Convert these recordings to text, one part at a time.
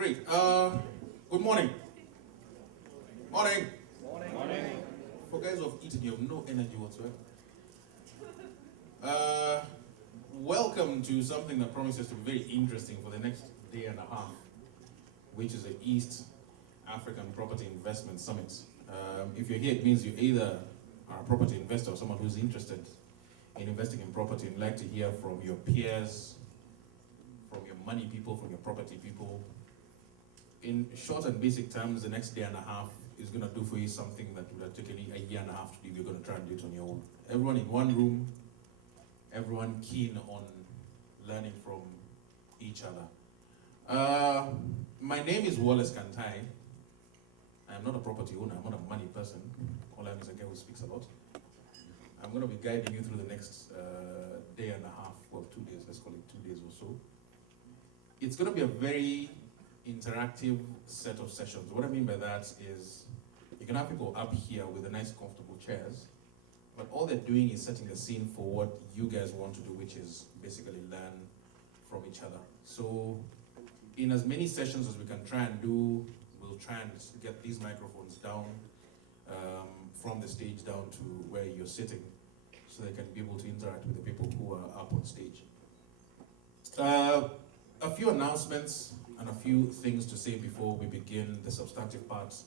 Great. Good morning. Morning. Morning. For guys who have eaten, you have no energy whatsoever. Welcome to something that promises to be very interesting for the next day and a half, which is the East African Property Investment Summit. If you're here, it means you either are a property investor or someone who's interested in investing in property and like to hear from your peers, from your money people, from your property people. In short and basic terms, the next day and a half is going to do for you something that would have taken a year and a half to do if you're going to try and do it on your own. Everyone in one room, everyone keen on learning from each other. My name is Wallace Kantai. I'm not a property owner, I'm not a money person. All I am is a guy who speaks a lot. I'm going to be guiding you through the next day and a half, well, 2 days, let's call it 2 days or so. It's going to be a very interactive set of sessions. What I mean by that is you can have people up here with the nice comfortable chairs, but all they're doing is setting the scene for what you guys want to do, which is basically learn from each other. So in as many sessions as we can try and do, we'll try and get these microphones down from the stage down to where you're sitting so they can be able to interact with the people who are up on stage. A few announcements and a few things to say before we begin the substantive parts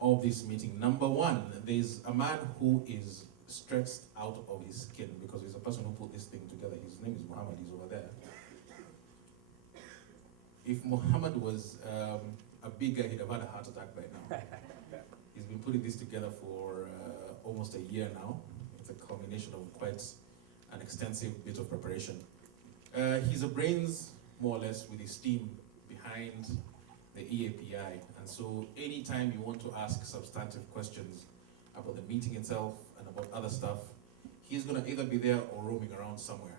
of this meeting. Number one, there's a man who is stretched out of his skin because he's the person who put this thing together. His name is Muhammad, he's over there. If Muhammad was a big guy, he'd have had a heart attack by now. He's been putting this together for almost a year now. It's a combination of quite an extensive bit of preparation. He's a brains, more or less, with his team behind the EAPI. And so anytime you want to ask substantive questions about the meeting itself and about other stuff, he's going to either be there or roaming around somewhere.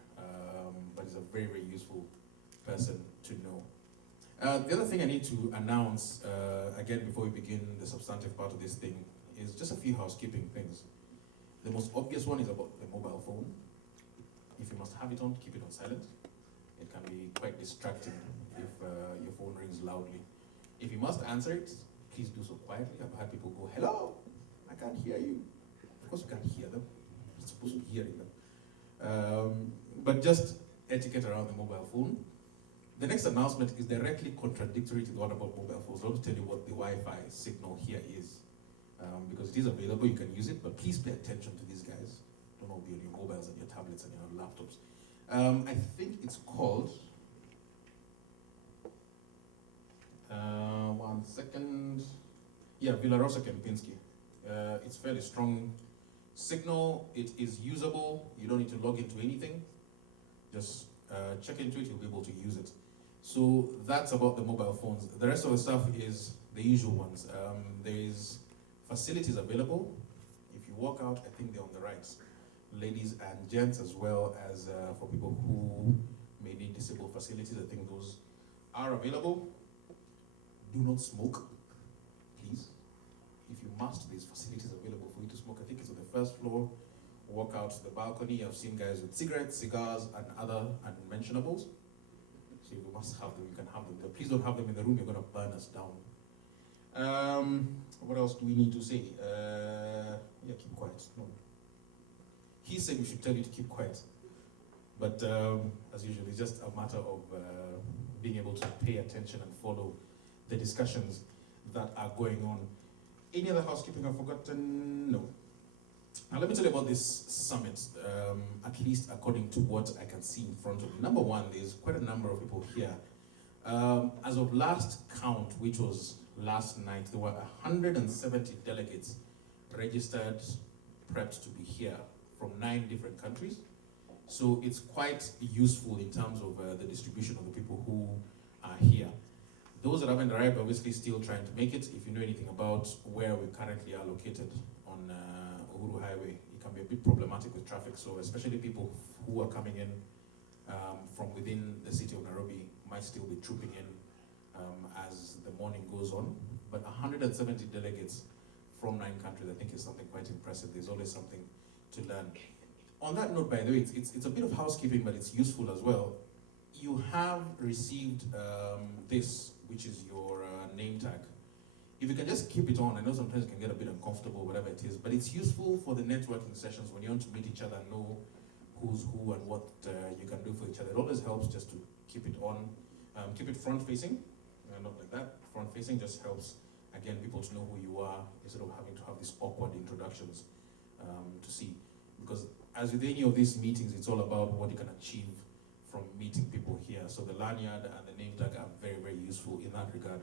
But he's a very, very useful person to know. The other thing I need to announce, again, before we begin the substantive part of this thing, is just a few housekeeping things. The most obvious one is about the mobile phone. If you must have it on, keep it on silent. It can be quite distracting if your phone rings loudly. If you must answer it, please do so quietly. I've had people go, "Hello, I can't hear you." Of course, you can't hear them. You're supposed to be hearing them. But just etiquette around the mobile phone. The next announcement is directly contradictory to the one about mobile phones. I want to tell you what the Wi-Fi signal here is. Because it is available, you can use it, but please pay attention to these guys. Don't all be on your mobiles and your tablets and your laptops. I think it's called, one second. Yeah, Villarosa Kempinski. It's fairly strong signal. It is usable. You don't need to log into anything. Just check into it, you'll be able to use it. So that's about the mobile phones. The rest of the stuff is the usual ones. There is facilities available. If you walk out, I think they're on the right. Ladies and gents, as well as for people who may need disabled facilities, I think those are available. Do not smoke, please. If you must, there's facilities available for you to smoke. I think it's on the first floor. Walk out to the balcony. I've seen guys with cigarettes, cigars, and other unmentionables. So if you must have them, you can have them there. Please don't have them in the room, you're going to burn us down. What else do we need to say? Yeah, keep quiet. No. He said we should tell you to keep quiet. But as usual, it's just a matter of being able to pay attention and follow the discussions that are going on. Any other housekeeping I've forgotten? No. Now let me tell you about this summit, at least according to what I can see in front of me. Number one, there's quite a number of people here. As of last count, which was last night, there were 170 delegates registered, prepped to be here from 9 different countries. So it's quite useful in terms of the distribution of the people who are here. Those that haven't arrived are obviously still trying to make it. If you know anything about where we currently are located on Uhuru Highway, it can be a bit problematic with traffic. So especially people who are coming in from within the city of Nairobi might still be trooping in as the morning goes on. But 170 delegates from 9 countries, I think is something quite impressive. There's always something to learn. On that note, by the way, it's a bit of housekeeping, but it's useful as well. you have received this, which is your name tag, if you can just keep it on, I know sometimes it can get a bit uncomfortable, whatever it is, but it's useful for the networking sessions when you want to meet each other and know who's who and what you can do for each other. It always helps just to keep it on, keep it front-facing, not like that. Front-facing just helps, again, people to know who you are instead of having to have these awkward introductions to see. Because as with any of these meetings, it's all about what you can achieve from meeting people here. So the lanyard and the name tag are very, very useful in that regard.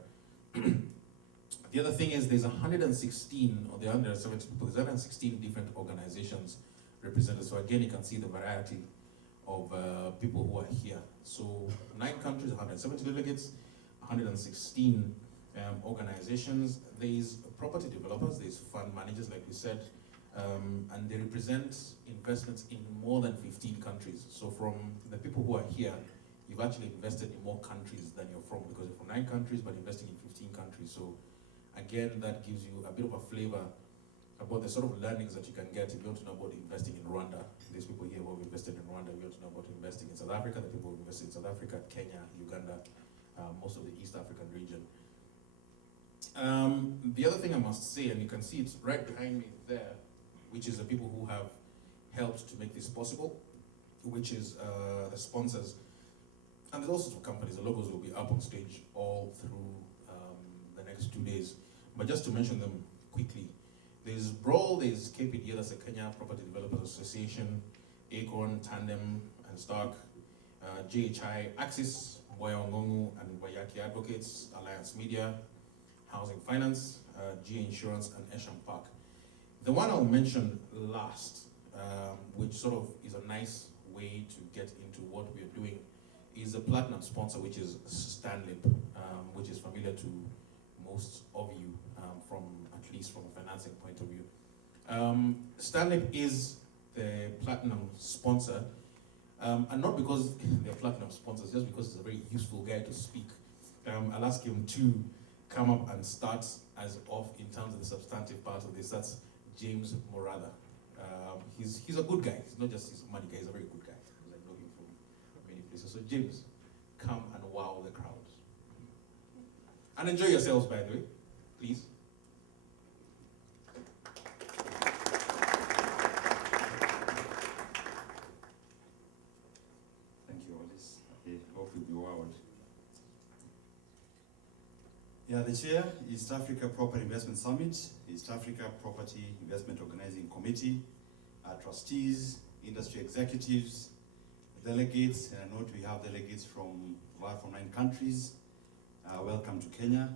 The other thing is there's 116, or there are 170 people, there's 116 different organizations represented. So again, you can see the variety of people who are here. So 9 countries, 170 delegates, 116 organizations. There's property developers, there's fund managers, like we said, and they represent investments in more than 15 countries. So from the people who are here, you've actually invested in more countries than you're from, because you're from 9 countries, but investing in 15 countries. So again, that gives you a bit of a flavor about the sort of learnings that you can get if you want to know about investing in Rwanda. There's people here who have invested in Rwanda. If you want to know about investing in South Africa, the people who invested in South Africa, Kenya, Uganda, most of the East African region. The other thing I must say, and you can see it's right behind me there, which is the people who have helped to make this possible, which is the sponsors. And there's all sorts of companies. The logos will be up on stage all through the next 2 days. But just to mention them quickly, there's Brawl, there's KPD, that's the Kenya Property Developers Association, Acorn, Tandem, and Stark, JHI, Axis, Moya-Ongongu, and Wayaki Advocates, Alliance Media, Housing Finance, G Insurance, and Esham Park. The one I'll mention last, which sort of is a nice way to get into what we're doing, is a platinum sponsor, which is Stanlip, which is familiar to most of you, from at least from a financing point of view. Stanlip is the platinum sponsor, and not because they're platinum sponsors, just because he's a very useful guy to speak. I'll ask him to come up and start as off in terms of the substantive part of this. That's James Morada. He's a good guy. He's not just a money guy, he's a very good guy. I know him from many places. So James, come and wow the crowd. And enjoy yourselves, by the way, please. Thank you, Alice. I hope you'll be wowed. Yeah, the chair, East Africa Property Investment Summit, East Africa Property Investment Organizing Committee, our trustees, industry executives, delegates, and I note we have delegates from 9 countries. Welcome to Kenya,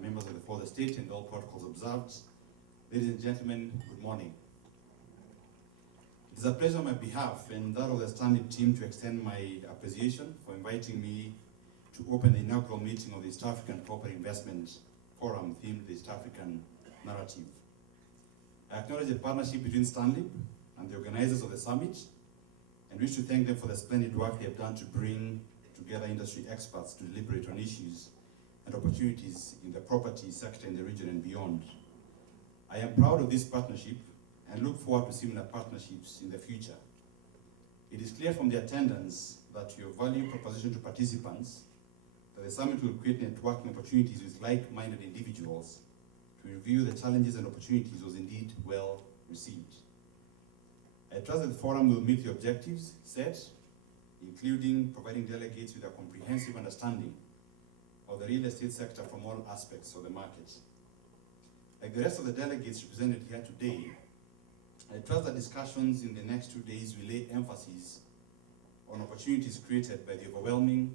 members of the Fourth Estate and all protocols observed. Ladies and gentlemen, good morning. It is a pleasure on my behalf and that of the Stanley team to extend my appreciation for inviting me to open the inaugural meeting of the East African Property Investment Forum themed the East African Narrative. I acknowledge the partnership between Stanley and the organizers of the summit and wish to thank them for the splendid work they have done to bring together industry experts to deliberate on issues and opportunities in the property sector in the region and beyond. I am proud of this partnership and look forward to similar partnerships in the future. It is clear from the attendance that your value proposition to participants that the summit will create networking opportunities with like-minded individuals to review the challenges and opportunities was indeed well received. I trust that the forum will meet the objectives set, including providing delegates with a comprehensive understanding of the real estate sector from all aspects of the market. Like the rest of the delegates represented here today, I trust that discussions in the next 2 days will lay emphasis on opportunities created by the overwhelming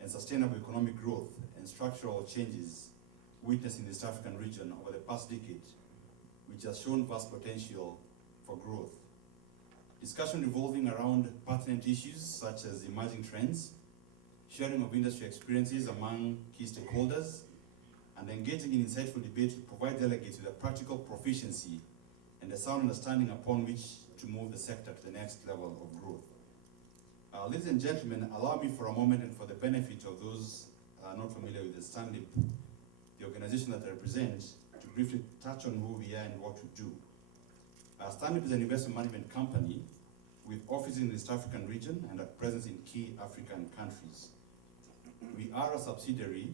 and sustainable economic growth and structural changes witnessed in the East African region over the past decade, which has shown vast potential for growth. Discussion revolving around pertinent issues such as emerging trends, sharing of industry experiences among key stakeholders, and engaging in insightful debate to provide delegates with a practical proficiency and a sound understanding upon which to move the sector to the next level of growth. Ladies and gentlemen, allow me for a moment and for the benefit of those not familiar with the Stanley, the organization that I represent, to briefly touch on who we are and what we do. Stanley is an investment management company with offices in the East African region and a presence in key African countries. We are a subsidiary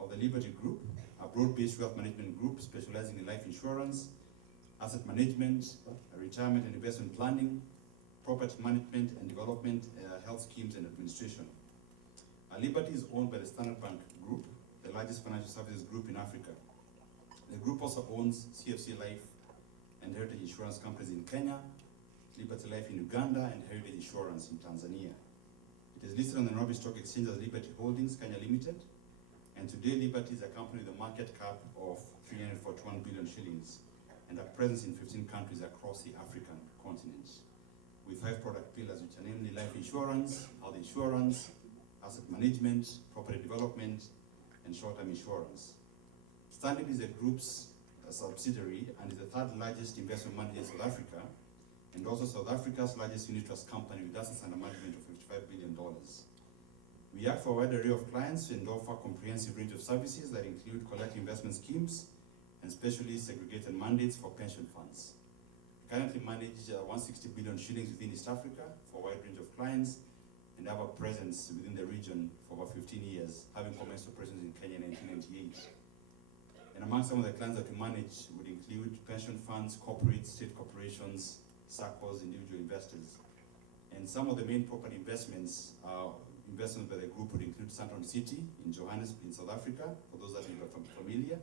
of the Liberty Group, a broad-based wealth management group specializing in life insurance, asset management, retirement and investment planning, property management and development, health schemes and administration. Liberty is owned by the Standard Bank Group, the largest financial services group in Africa. The group also owns CFC Life and Heritage Insurance companies in Kenya, Liberty Life in Uganda, and Heritage Insurance in Tanzania. It is listed on the Nairobi Stock Exchange as Liberty Holdings Kenya Limited, and today Liberty is a company with a market cap of 341 billion shillings and a presence in 15 countries across the African continent, with 5 product pillars, which are namely life insurance, health insurance, asset management, property development, and short-term insurance. Standard is the group's subsidiary and is the 3rd largest investment manager in South Africa, and also South Africa's largest unit trust company with assets under management of $55 billion. We act for a wide array of clients and offer a comprehensive range of services that include collective investment schemes and specially segregated mandates for pension funds. We currently manage 160 billion shillings within East Africa for a wide range of clients and have a presence within the region for over 15 years, having commenced operations in Kenya in 1998. And among some of the clients that we manage would include pension funds, corporate, state corporations, SACCOs, individual investors. And some of the main property investments by the group would include Sandton City in Johannesburg in South Africa, for those that are familiar,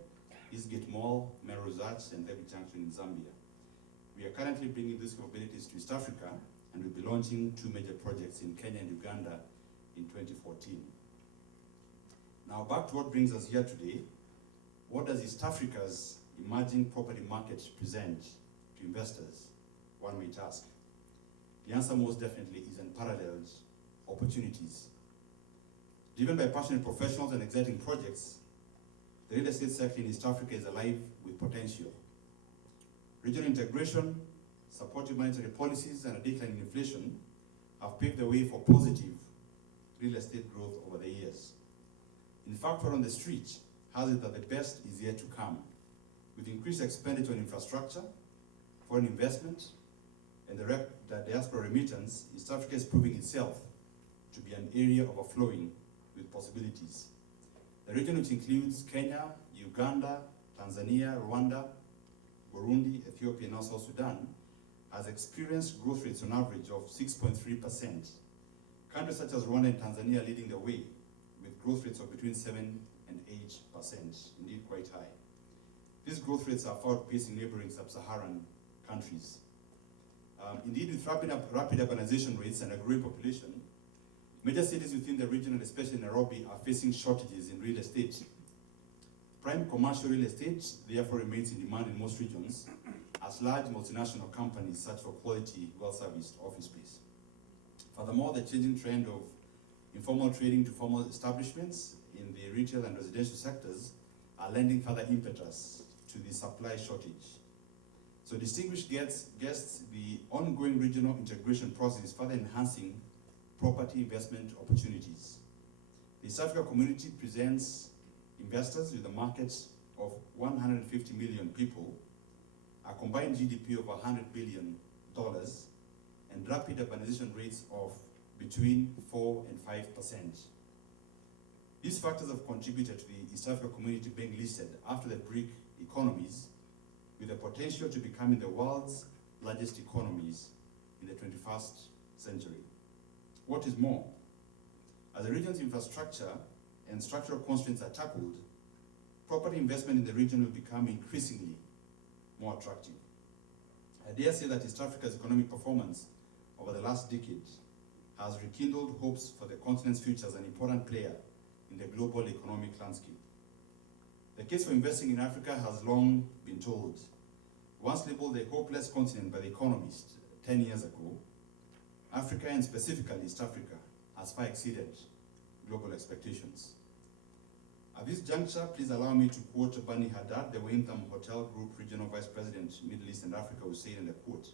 Eastgate Mall, Melrose Arch, and Levy Junction in Zambia. We are currently bringing these capabilities to East Africa, and we'll be launching 2 major projects in Kenya and Uganda in 2014. Now back to what brings us here today. What does East Africa's emerging property market present to investors, one might ask? The answer most definitely is unparalleled opportunities. Driven by passionate professionals and exciting projects, the real estate sector in East Africa is alive with potential. Regional integration, supportive monetary policies, and a decline in inflation have paved the way for positive real estate growth over the years. In fact, word on the street has it that the best is yet to come. With increased expenditure on infrastructure, foreign investment, and the diaspora remittance, East Africa is proving itself to be an area overflowing with possibilities. The region, which includes Kenya, Uganda, Tanzania, Rwanda, Burundi, Ethiopia, and South Sudan, has experienced growth rates on average of 6.3%. Countries such as Rwanda and Tanzania leading the way with growth rates of between 7 and 8%, indeed quite high. These growth rates are far outpacing neighboring sub-Saharan countries. Indeed, with rapid urbanization rates and a growing population, major cities within the region, and especially Nairobi, are facing shortages in real estate. Prime commercial real estate therefore remains in demand in most regions as large multinational companies search for quality, well-serviced office space. Furthermore, the changing trend of informal trading to formal establishments in the retail and residential sectors are lending further impetus to the supply shortage. So distinguished guests, the ongoing regional integration process is further enhancing property investment opportunities. The East Africa community presents investors with a market of 150 million people, a combined GDP of $100 billion, and rapid urbanization rates of between 4 and 5%. These factors have contributed to the East Africa community being listed after the BRIC economies, with the potential to becoming the world's largest economies in the 21st century. What is more, as the region's infrastructure and structural constraints are tackled, property investment in the region will become increasingly more attractive. I dare say that East Africa's economic performance over the last decade has rekindled hopes for the continent's future as an important player in the global economic landscape. The case for investing in Africa has long been told. Once labeled the hopeless continent by The Economist 10 years ago, Africa, and specifically East Africa, has far exceeded global expectations. At this juncture, please allow me to quote Bani Haddad, the Wyndham Hotel Group Regional Vice President, Middle East and Africa, who said in the quote,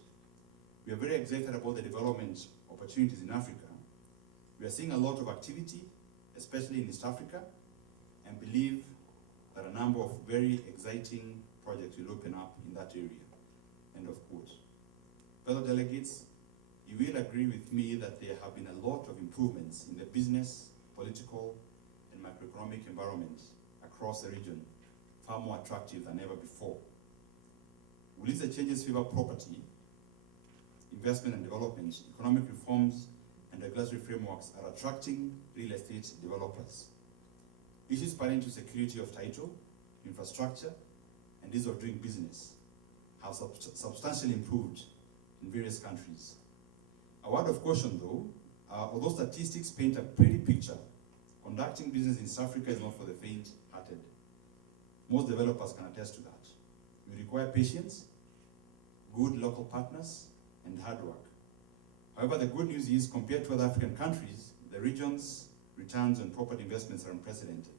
"We are very excited about the development opportunities in Africa. We are seeing a lot of activity, especially in East Africa, and believe that a number of very exciting projects will open up in that area." End of quote. Fellow delegates, you will agree with me that there have been a lot of improvements in the business, political, and macroeconomic environment across the region, far more attractive than ever before. We believe the changes favor property, investment and development, economic reforms, and regulatory frameworks are attracting real estate developers. Issues pertaining to security of title, infrastructure, and ease of doing business have substantially improved in various countries. A word of caution though, although statistics paint a pretty picture, conducting business in South Africa is not for the faint-hearted. Most developers can attest to that. We require patience, good local partners, and hard work. However, the good news is, compared to other African countries, the region's returns on property investments are unprecedented.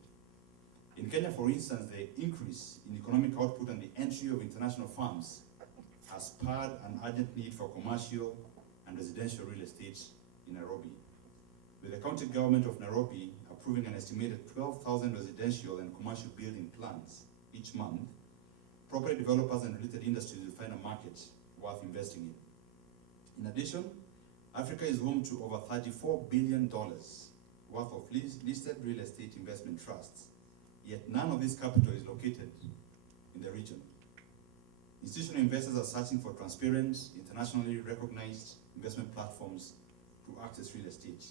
In Kenya, for instance, the increase in economic output and the entry of international firms has spurred an urgent need for commercial and residential real estate in Nairobi, with the county government of Nairobi approving an estimated 12,000 residential and commercial building plans each month. Property developers and related industries will find a market worth investing in. In addition, Africa is home to over $34 billion worth of listed real estate investment trusts, yet none of this capital is located in the region. Institutional investors are searching for transparent, internationally recognized investment platforms to access real estate.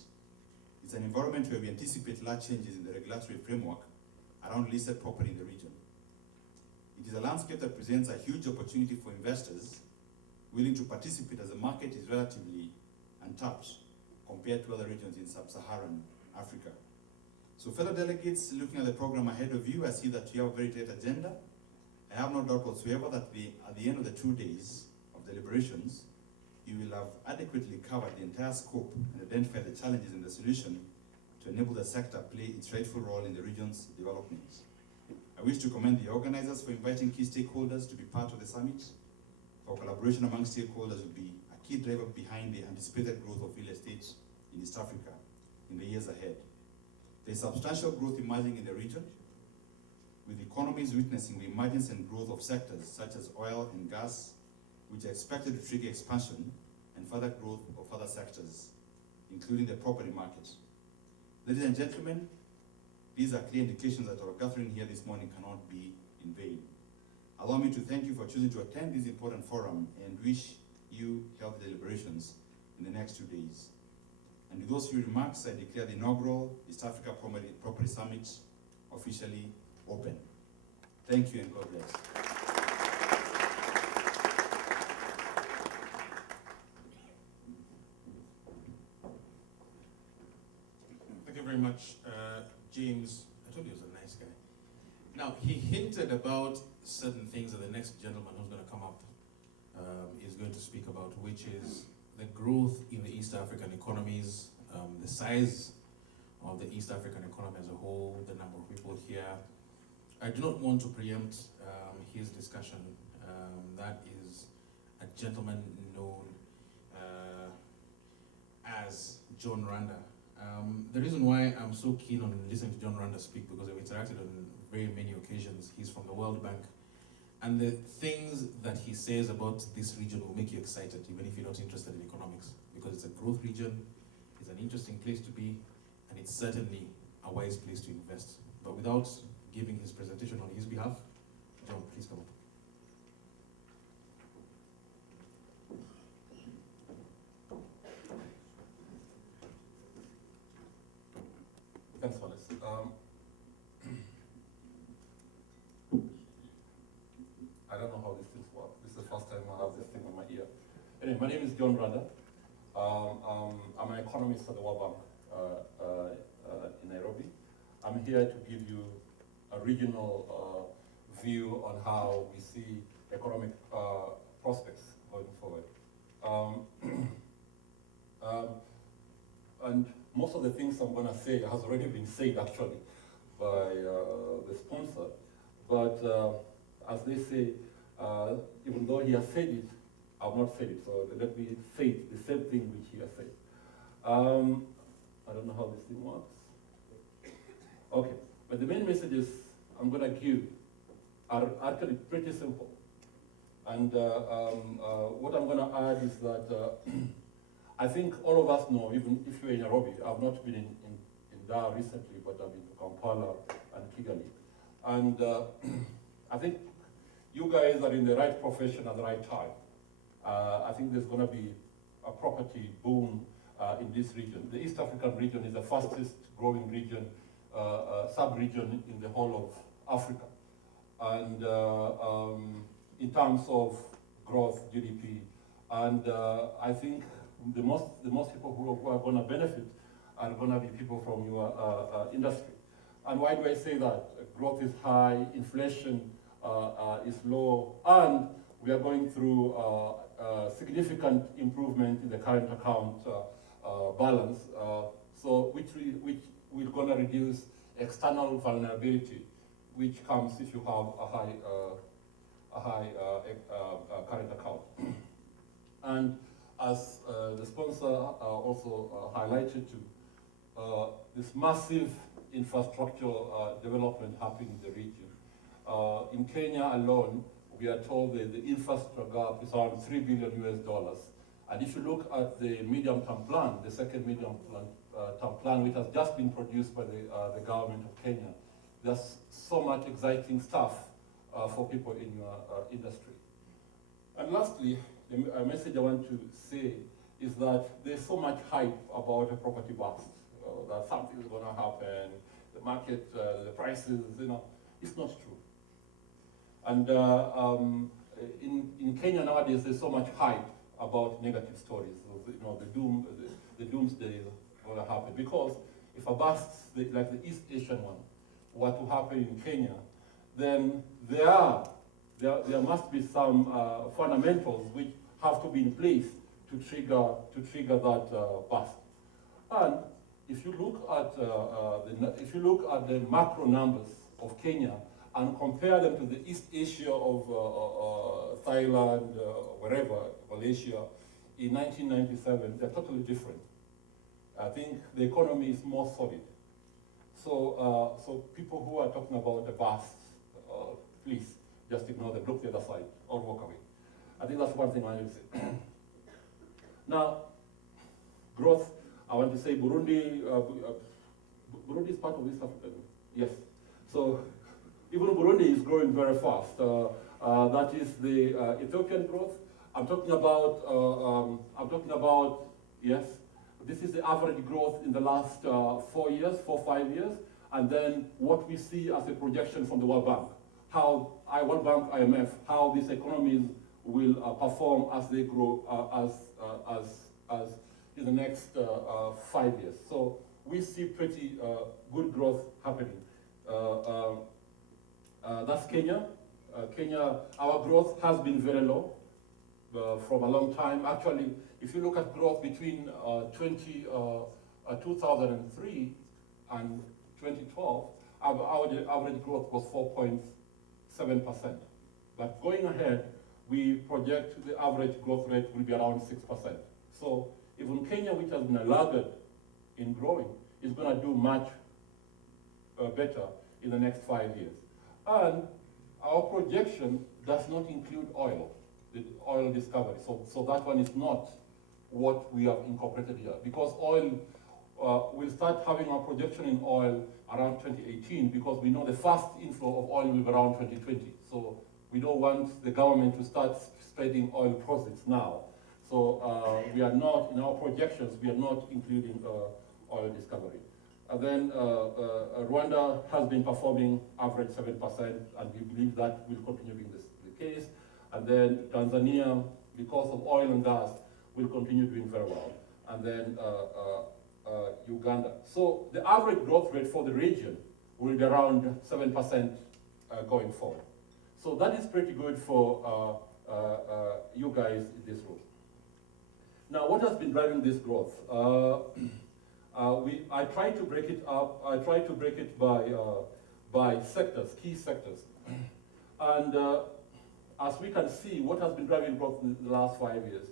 It's an environment where we anticipate large changes in the regulatory framework around listed property in the region. It is a landscape that presents a huge opportunity for investors willing to participate, as the market is relatively untapped compared to other regions in sub-Saharan Africa. So fellow delegates, looking at the program ahead of you, I see that you have a very tight agenda. I have no doubt whatsoever that at the end of the 2 days of deliberations, you will have adequately covered the entire scope and identified the challenges and the solution to enable the sector play its rightful role in the region's development. I wish to commend the organizers for inviting key stakeholders to be part of the summit. Our collaboration among stakeholders will be a key driver behind the anticipated growth of real estate in East Africa in the years ahead. There is substantial growth emerging in the region, with economies witnessing the emergence and growth of sectors such as oil and gas, which are expected to trigger expansion and further growth of other sectors, including the property market. Ladies and gentlemen, these are clear indications that our gathering here this morning cannot be in vain. Allow me to thank you for choosing to attend this important forum and wish you healthy deliberations in the next 2 days. And with those few remarks, I declare the inaugural East Africa Property Summit officially open. Thank you and God bless. Thank you very much, James. I told you he was a nice guy. Now, he hinted about certain things that the next gentleman who's going to come up is going to speak about, which is the growth in the East African economies, the size of the East African economy as a whole, the number of people here. I do not want to preempt his discussion. That is a gentleman known as John Randa. The reason why I'm so keen on listening to John Randa speak, because I've interacted on very many occasions. He's from the World Bank. And the things that he says about this region will make you excited, even if you're not interested in economics, because it's a growth region, it's an interesting place to be, and it's certainly a wise place to invest. But without giving his presentation on his behalf, John, please come up. Thanks, Wallace. I don't know how these things work. This is the first time I have this thing on my ear. Anyway, my name is John Randa. I'm an economist at the World Bank in Nairobi. I'm here to give you a regional view on how we see economic prospects going forward. And most of the things I'm going to say has already been said actually by the sponsor. But as they say, even though he has said it, I've not said it. So let me say the same thing which he has said. I don't know how this thing works. Okay, but the main messages I'm going to give are actually pretty simple. And what I'm going to add is that I think all of us know, even if you're in Nairobi, I've not been in Dar recently, but I've been to Kampala and Kigali. And I think you guys are in the right profession at the right time. I think there's going to be a property boom in this region. The East African region is the fastest growing region, sub-region in the whole of Africa. And in terms of growth, GDP, and I think the most people who are going to benefit are going to be people from your industry. And why do I say that? Growth is high, inflation is low, and we are going through significant improvement in the current account balance, so which will going to reduce external vulnerability, which comes if you have a high current account. And as the sponsor also highlighted too, this massive infrastructure development happening in the region. In Kenya alone, we are told that the infrastructure gap is around $3 billion US. And if you look at the medium-term plan, the second medium-term plan, which has just been produced by the government of Kenya, there's so much exciting stuff for people in your industry. And lastly, the message I want to say is that there's so much hype about a property bust, that something is going to happen, the market, the prices, it's not true. And in Kenya nowadays, there's so much hype about negative stories. The doomsday is going to happen. Because if a bust like the East Asian one were to happen in Kenya, then there must be some fundamentals which have to be in place to trigger that bust. And if you look at the macro numbers of Kenya and compare them to the East Asia of Thailand, wherever, Malaysia, in 1997, they're totally different. I think the economy is more solid. So people who are talking about the bust, please just ignore them, look the other side, or walk away. I think that's one thing I need to say. Now, growth, I want to say Burundi, Burundi is part of East Africa. Yes. So even Burundi is growing very fast. That is the Ethiopian growth. I'm talking about, yes, this is the average growth in the last 4 years, 5 years, and then what we see as a projection from the World Bank, how World Bank, IMF, how these economies will perform as they grow, as in the next 5 years. So we see pretty good growth happening. That's Kenya. Kenya, our growth has been very low from a long time. Actually, if you look at growth between 2003 and 2012, our average growth was 4.7%. But going ahead, we project the average growth rate will be around 6%. So even Kenya, which has been a laggard in growing, is going to do much better in the next 5 years. And our projection does not include oil, the oil discovery. So that one is not what we have incorporated here. Because oil, we'll start having our projection in oil around 2018, because we know the first inflow of oil will be around 2020. So we don't want the government to start spreading oil profits now. So we are not, in our projections, we are not including oil discovery. And then Rwanda has been performing average 7%, and we believe that will continue being the case. And then Tanzania, because of oil and gas, will continue doing very well. And then Uganda. So the average growth rate for the region will be around 7% going forward. So that is pretty good for you guys in this room. Now, what has been driving this growth? I try to break it up. I try to break it by sectors, key sectors. And as we can see, what has been driving growth in the last 5 years,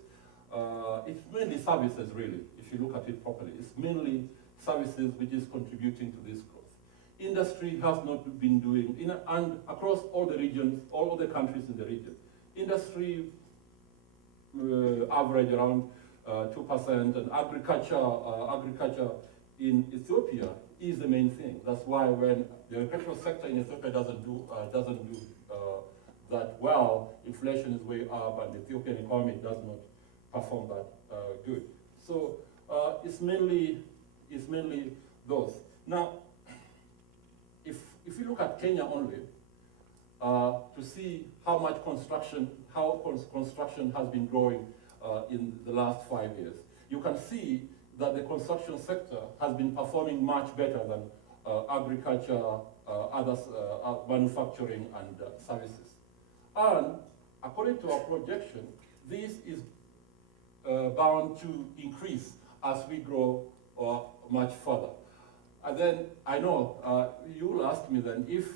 it's mainly services, really, if you look at it properly. It's mainly services which is contributing to this growth. Industry has not been doing, and across all the regions, all the countries in the region, industry average around 2%, and agriculture in Ethiopia is the main thing. That's why when the agricultural sector in Ethiopia doesn't do that well, inflation is way up, and the Ethiopian economy does not perform that good. So it's mainly those. Now, if you look at Kenya only, to see how much construction has been growing in the last 5 years, you can see that the construction sector has been performing much better than agriculture, manufacturing, and services. And according to our projection, this is bound to increase as we grow much further. And then I know you will ask me then if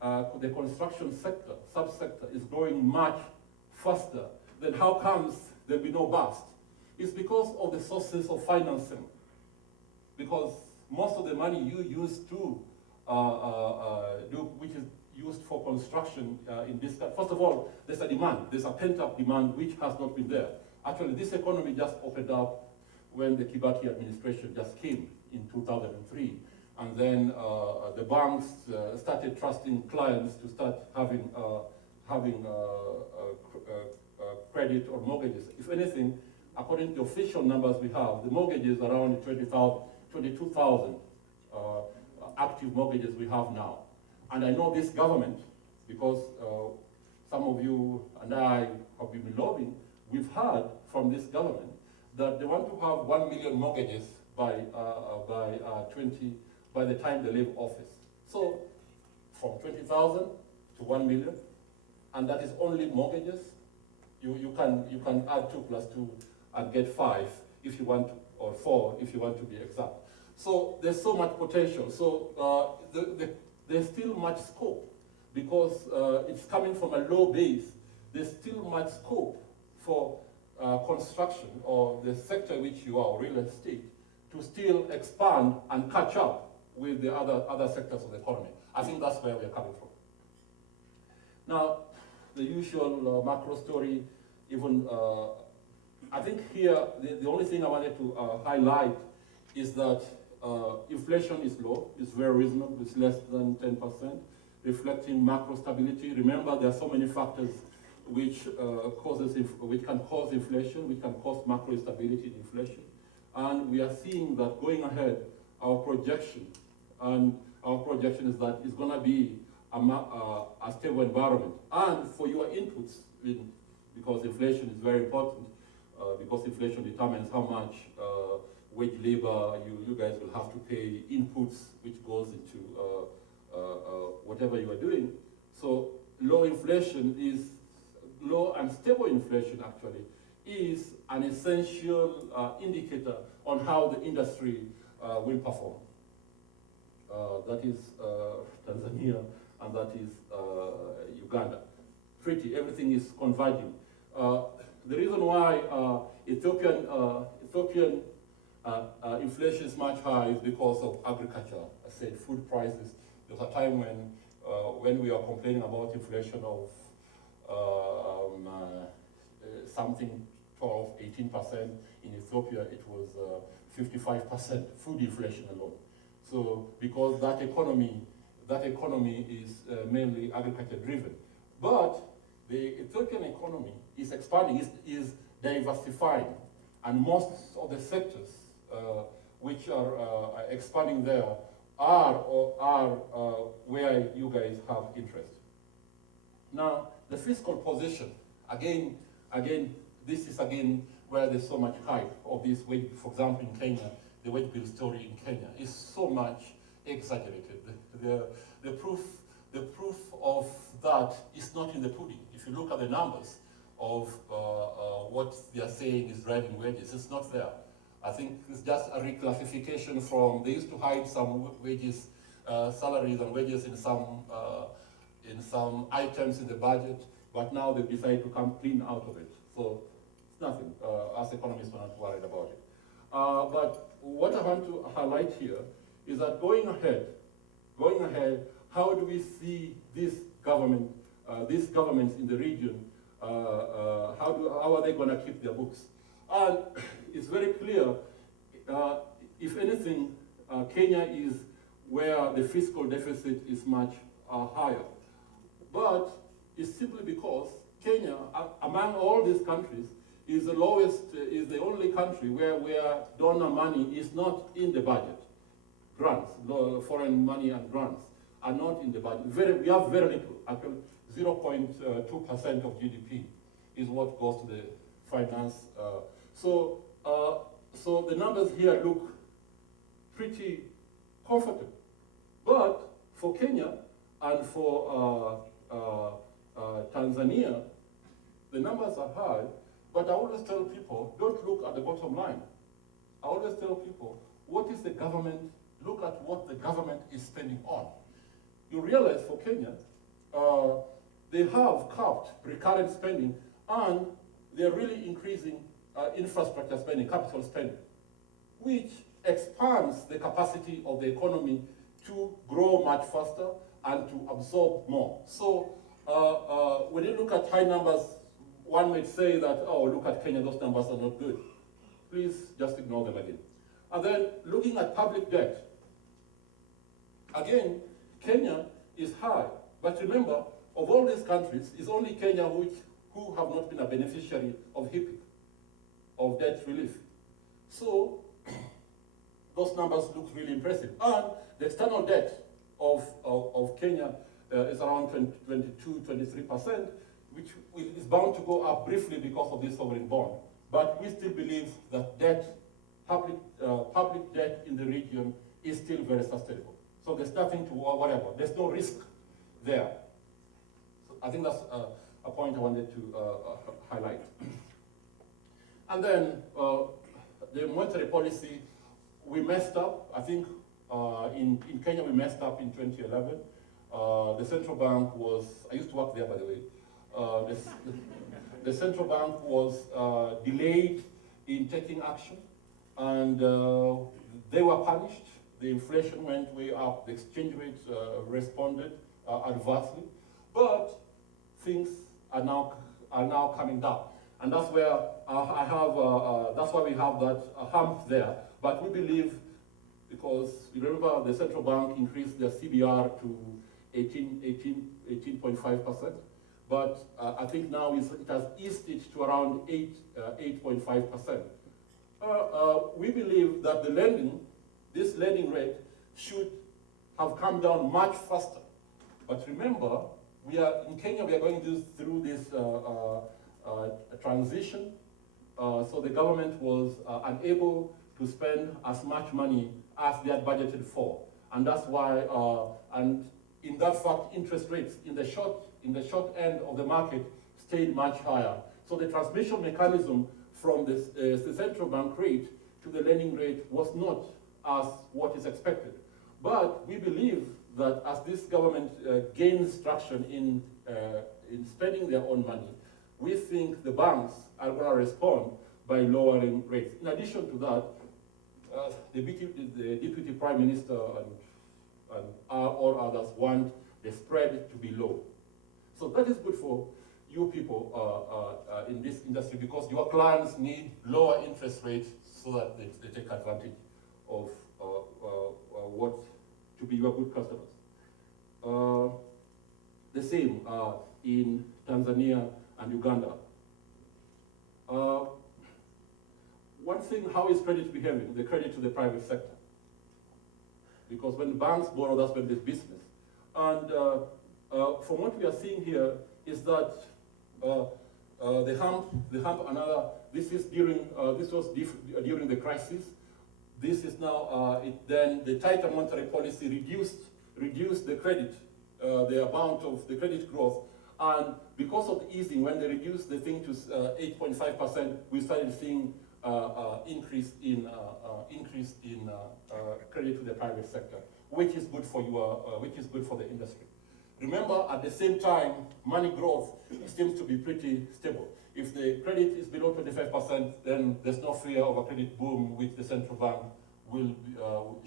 the construction sector, subsector, is growing much faster, then how comes there'll be no bust? It's because of the sources of financing. Because most of the money you use to which is used for construction in this country, first of all, there's a demand. There's a pent-up demand which has not been there. Actually, this economy just opened up when the Kibaki administration just came in 2003. And then the banks started trusting clients to start having credit or mortgages. If anything, according to official numbers we have, the mortgages around 22,000 active mortgages we have now. And I know this government, because some of you and I have been lobbying, we've heard from this government that they want to have 1 million mortgages by the time they leave office. So from 20,000 to 1 million, and that is only mortgages. You can add 2 plus 2 and get 5 if you want, or 4 if you want to be exact. So there's so much potential. So there's still much scope, because it's coming from a low base. There's still much scope for construction, or the sector which you are, real estate, to still expand and catch up with the other sectors of the economy. I think that's where we're coming from. Now, the usual macro story, even, I think here, the only thing I wanted to highlight is that inflation is low, it's very reasonable, it's less than 10%, reflecting macro stability. Remember, there are so many factors which can cause inflation, which can cause macro instability in inflation. And we are seeing that going ahead, our projection is that it's going to be a stable environment. And for your inputs, because inflation is very important, because inflation determines how much wage labor you guys will have to pay, inputs which goes into whatever you are doing. So low and stable inflation actually is an essential indicator on how the industry will perform. That is Tanzania, and that is Uganda. Everything is converging. The reason why Ethiopian inflation is much higher is because of agriculture. I said food prices. There was a time when we were complaining about inflation of something 12, 18%. In Ethiopia, it was 55% food inflation alone. So because that economy is mainly agriculture driven. But the Ethiopian economy is expanding, is diversifying, and most of the sectors which are expanding there are where you guys have interest. Now, the fiscal position, again, this is again where there's so much hype of this wage. For example, in Kenya, the wage bill story in Kenya is so much exaggerated. The proof of that is not in the pudding. If you look at the numbers of what they are saying is driving wages, it's not there. I think it's just a reclassification from, they used to hide some wages, salaries and wages in some items in the budget, but now they've decided to come clean out of it. So it's nothing. Us economists are not worried about it. But what I want to highlight here is that going ahead, how do we see this government, these governments in the region, how are they going to keep their books? And it's very clear, if anything, Kenya is where the fiscal deficit is much higher. But it's simply because Kenya, among all these countries, is the lowest, is the only country where donor money is not in the budget. Grants, foreign money and grants are not in the budget. We have very little, actually 0.2% of GDP is what goes to the finance. So the numbers here look pretty comfortable. But for Kenya and for Tanzania, the numbers are high, but I always tell people, don't look at the bottom line. I always tell people, what is the government, look at what the government is spending on. You realize for Kenya, they have capped recurrent spending, and they're really increasing infrastructure spending, capital spending, which expands the capacity of the economy to grow much faster and to absorb more. So when you look at high numbers, one might say that, oh, look at Kenya, those numbers are not good. Please just ignore them again. And then looking at public debt, again, Kenya is high. But remember, of all these countries, it's only Kenya who have not been a beneficiary of EAPI, of debt relief. So those numbers look really impressive. And the external debt of Kenya is around 22-23%, which is bound to go up briefly because of this sovereign bond. But we still believe that public debt in the region is still very sustainable. So there's nothing to worry about. There's no risk there. So I think that's a point I wanted to highlight. And then the monetary policy, we messed up. I think in Kenya we messed up in 2011. The central bank was, I used to work there by the way, the central bank was delayed in taking action, and they were punished. The inflation went way up, the exchange rate responded adversely, but things are now coming down. And that's where that's why we have that hump there. But we believe, because you remember the central bank increased their CBR to 18.5%, but I think now it has eased it to around 8.5%. We believe that this lending rate should have come down much faster. But remember, in Kenya, we are going through this transition. So the government was unable to spend as much money as they had budgeted for. And that's why, and in that fact, interest rates in the short end of the market stayed much higher. So the transmission mechanism from the central bank rate to the lending rate was not as what is expected. But we believe that as this government gains traction in spending their own money, we think the banks are going to respond by lowering rates. In addition to that, the Deputy Prime Minister and all others want the spread to be low. So that is good for you people in this industry, because your clients need lower interest rates so that they take advantage of what to be your good customers. The same in Tanzania and Uganda. One thing, how is credit behaving? The credit to the private sector. Because when banks borrow, that's when there's business. And from what we are seeing here is that the hump, this is during, this was during the crisis. This is now, then the tighter monetary policy reduced the credit, the amount of the credit growth. And because of the easing, when they reduced the thing to 8.5%, we started seeing increase in credit to the private sector, which is good for which is good for the industry. Remember, at the same time, money growth seems to be pretty stable. If the credit is below 25%, then there's no fear of a credit boom, which the central bank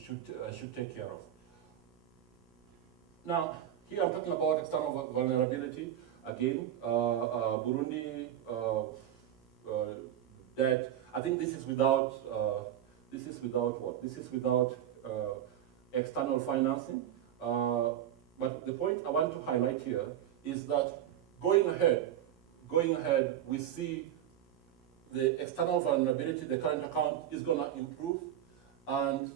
should take care of. Now, here I'm talking about external vulnerability. Again, Burundi debt. I think this is without what? This is without external financing. But the point I want to highlight here is that going ahead, we see the external vulnerability, the current account is going to improve. And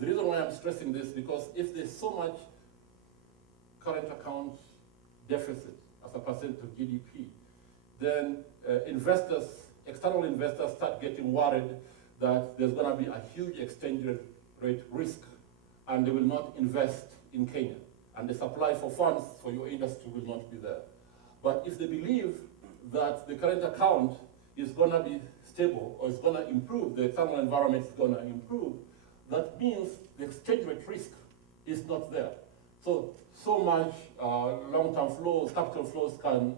the reason why I'm stressing this, because if there's so much current account deficit as a percent of GDP, then external investors start getting worried that there's going to be a huge exchange rate risk, and they will not invest in Kenya. And the supply for funds for your industry will not be there. But if they believe that the current account is going to be stable or is going to improve, the external environment is going to improve, that means the exchange rate risk is not there. So much long-term flows, capital flows can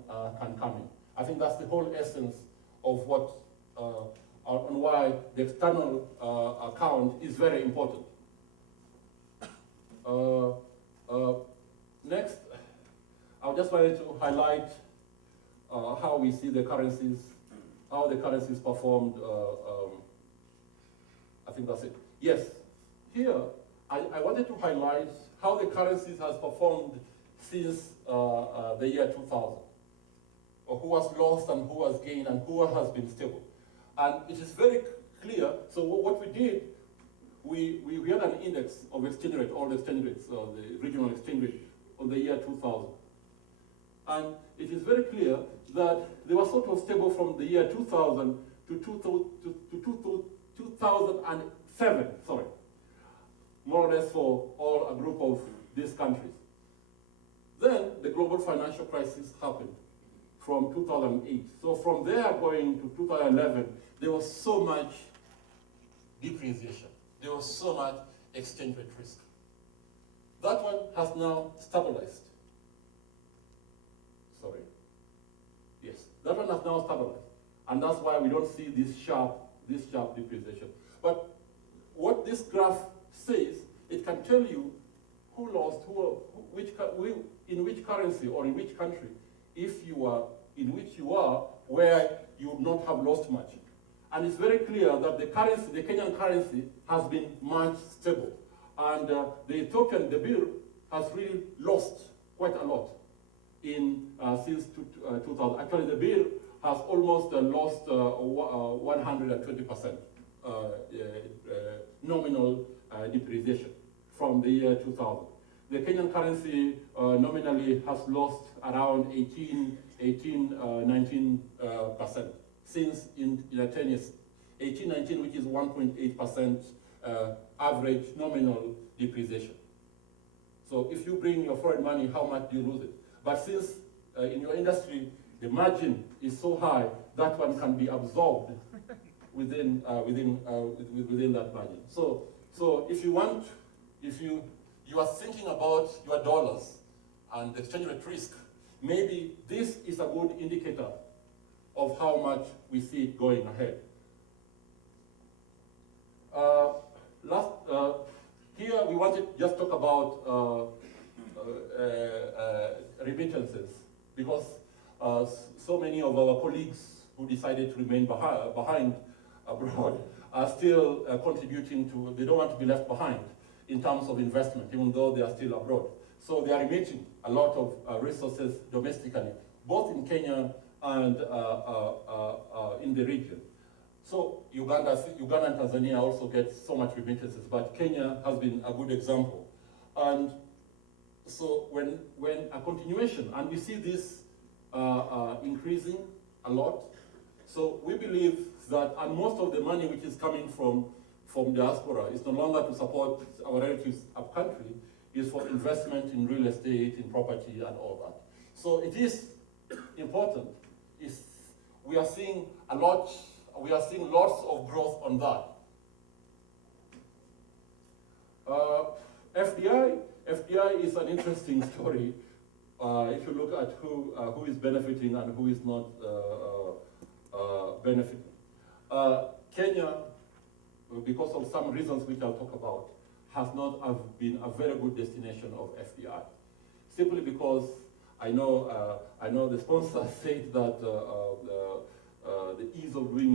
come in. I think that's the whole essence of what, on why the external account is very important. Next, I just wanted to highlight how we see the currencies, how the currencies performed. I think that's it. Yes, here, I wanted to highlight how the currencies has performed since the year 2000. Or who has lost and who has gained and who has been stable. And it is very clear. So what we did, we had an index of exchange rate, all the exchange rates, the regional exchange rate on the year 2000. And it is very clear that they were sort of stable from the year 2000 to 2007, sorry, more or less for all a group of these countries. Then the global financial crisis happened from 2008. So from there going to 2011, there was so much depreciation. There was so much exchange rate risk. That one has now stabilized. Sorry. Yes, that one has now stabilized. And that's why we don't see this sharp depreciation. But what this graph says, it can tell you who lost, in which currency or in which country, if you are in which you are, where you would not have lost much. And it's very clear that the currency, the Kenyan currency, has been much stable. And the Ethiopian, the birr, has really lost quite a lot since 2000. Actually, the birr has almost lost 120% nominal depreciation from the year 2000. The Kenyan currency nominally has lost around 19% since in 10 years. 18-19, which is 1.8% average nominal depreciation. So if you bring your foreign money, how much do you lose it? But since in your industry, the margin is so high, that one can be absorbed within that margin. So if you are thinking about your dollars and the exchange rate risk, maybe this is a good indicator of how much we see it going ahead. Here we wanted to just talk about remittances, because so many of our colleagues who decided to remain behind abroad are still contributing to, they don't want to be left behind in terms of investment, even though they are still abroad. So they are remitting a lot of resources domestically, both in Kenya and in the region. So Uganda and Tanzania also get so much remittances, but Kenya has been a good example. And so when a continuation, and we see this increasing a lot, so we believe that, and most of the money which is coming from diaspora is no longer to support our relatives up country, is for investment in real estate, in property, and all that. So it is important. We are seeing lots of growth on that. FDI is an interesting story. If you look at who is benefiting and who is not benefiting. Kenya, because of some reasons which I'll talk about, has not been a very good destination of FDI. Simply because I know the sponsor said that the ease of doing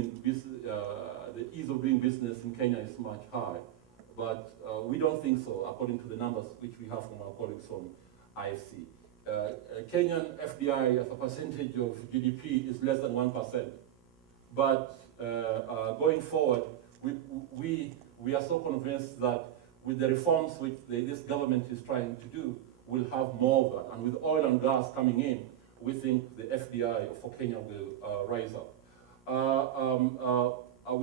the ease of doing business in Kenya is much high. But we don't think so, according to the numbers which we have from our colleagues from IFC. Kenyan FDI as a percentage of GDP is less than 1%. But going forward, we are so convinced that with the reforms which this government is trying to do, we'll have more of that. And with oil and gas coming in, we think the FDI for Kenya will rise up. I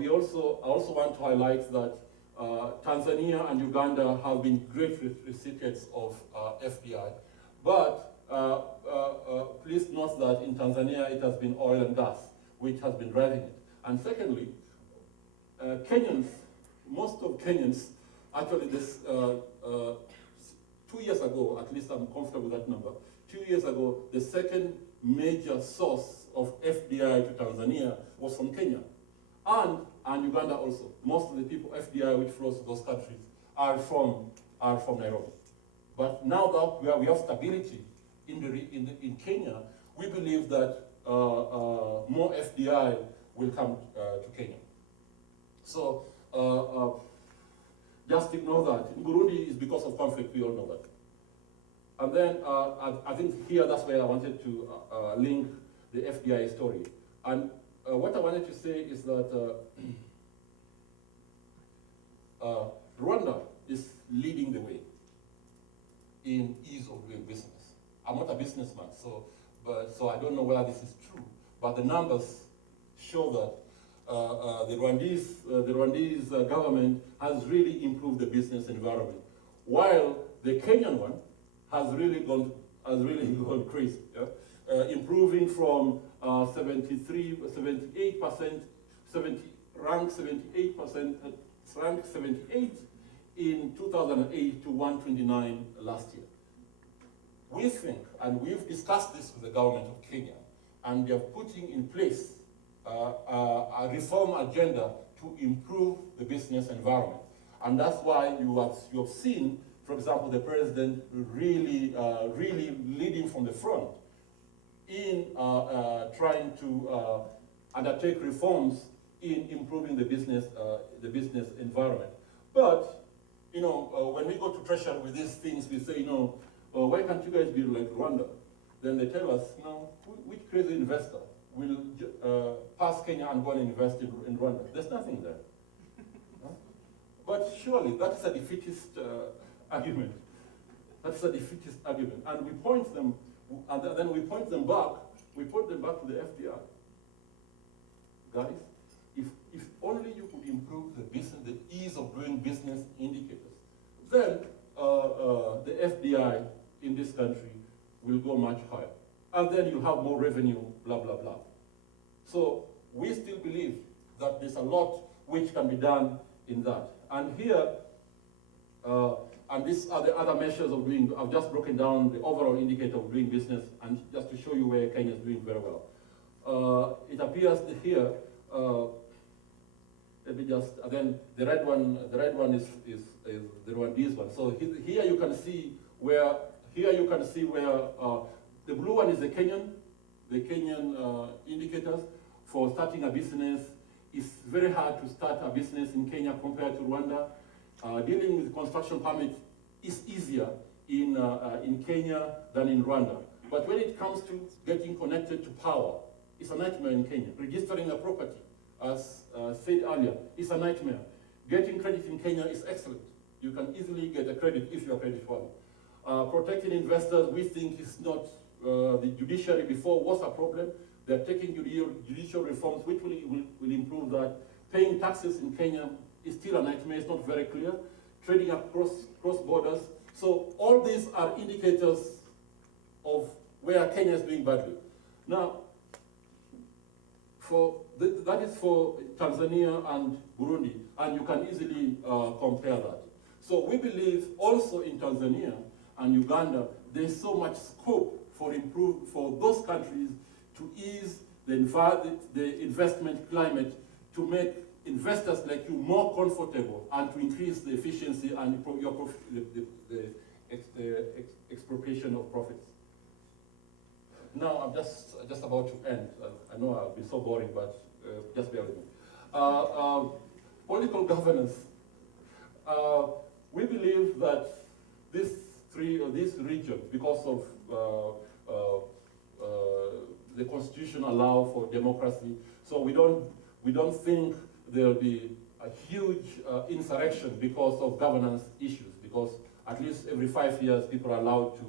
also want to highlight that Tanzania and Uganda have been great recipients of FDI. But please note that in Tanzania it has been oil and gas which has been driving it. And secondly, Kenyans, most of Kenyans, actually this 2 years ago, at least I'm comfortable with that number, 2 years ago, the second major source of FDI to Tanzania was from Kenya. And Uganda also. Most of the people, FDI which flows to those countries are from Nairobi. But now that we have stability in Kenya, we believe that more FDI will come to Kenya. So just ignore that. In Burundi, it's because of conflict, we all know that. And then I think here that's where I wanted to link the FDI story. And what I wanted to say is that Rwanda is leading the way in ease of doing business. I'm not a businessman, so I don't know whether this is true, but the numbers show that the Rwandese government has really improved the business environment, while the Kenyan one has really gone crazy. Yeah? Improving from ranked 78 in 2008 to 129 last year. We think, and we've discussed this with the government of Kenya, and they're putting in place a reform agenda to improve the business environment. And that's why you have seen, for example, the president really leading from the front in trying to undertake reforms in improving the business environment. But when we go to Treasury with these things, we say, why can't you guys be like Rwanda? Then they tell us, which crazy investor will pass Kenya and go and invest in Rwanda? There's nothing there. Huh? But surely that is a defeatist argument. That's a defeatist argument, and we point them, and then we point them back. We point them back to the FDI. Guys, if only you could improve the business, the ease of doing business indicators, then the FDI in this country will go much higher. And then you have more revenue, blah, blah, blah. So we still believe that there's a lot which can be done in that. And here, and these are the other measures of doing, I've just broken down the overall indicator of doing business, and just to show you where Kenya is doing very well. It appears that here, let me just, then the red one is the Rwandese one. So here you can see where, the blue one is the Kenyan indicators for starting a business. It's very hard to start a business in Kenya compared to Rwanda. Dealing with construction permit is easier in Kenya than in Rwanda. But when it comes to getting connected to power, it's a nightmare in Kenya. Registering a property, as said earlier, is a nightmare. Getting credit in Kenya is excellent. You can easily get a credit if you are creditworthy. Protecting investors, we think is not, the judiciary before was a problem. They're taking judicial reforms which will improve that. Paying taxes in Kenya is still a nightmare, it's not very clear. Trading across borders. So all these are indicators of where Kenya is doing badly. Now, that is for Tanzania and Burundi, and you can easily compare that. So we believe also in Tanzania and Uganda, there's so much scope for those countries to ease the investment climate, to make investors like you more comfortable, and to increase the efficiency and the expropriation of profits. Now I'm just about to end. I know I've been so boring, but just bear with me. Political governance. We believe that these regions, because of the constitution allow for democracy, so we don't think there will be a huge insurrection because of governance issues, because at least every 5 years people are allowed to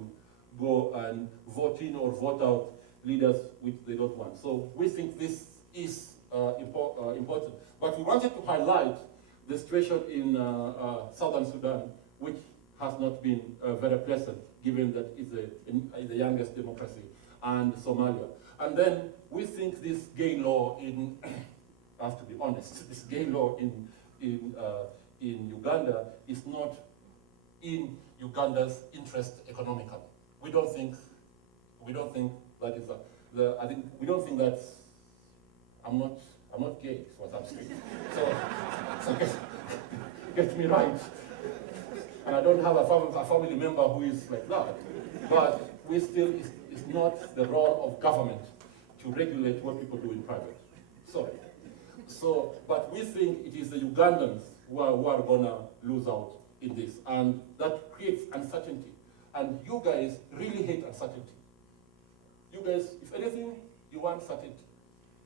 go and vote in or vote out leaders which they don't want. So we think this is important. But we wanted to highlight the situation in Southern Sudan, which has not been very pleasant, given that it's the youngest democracy, and Somalia. And then we think this gay law in, I have to be honest, this gay law in Uganda is not in Uganda's interest economically. We don't think that is we don't think that's. I'm not gay, is what I'm saying. So get me right. And I don't have a family member who is like that. But we still, it's not the role of government to regulate what people do in private. Sorry. So, but we think it is the Ugandans who are gonna lose out in this. And that creates uncertainty. And you guys really hate uncertainty. You guys, if anything, you want certainty.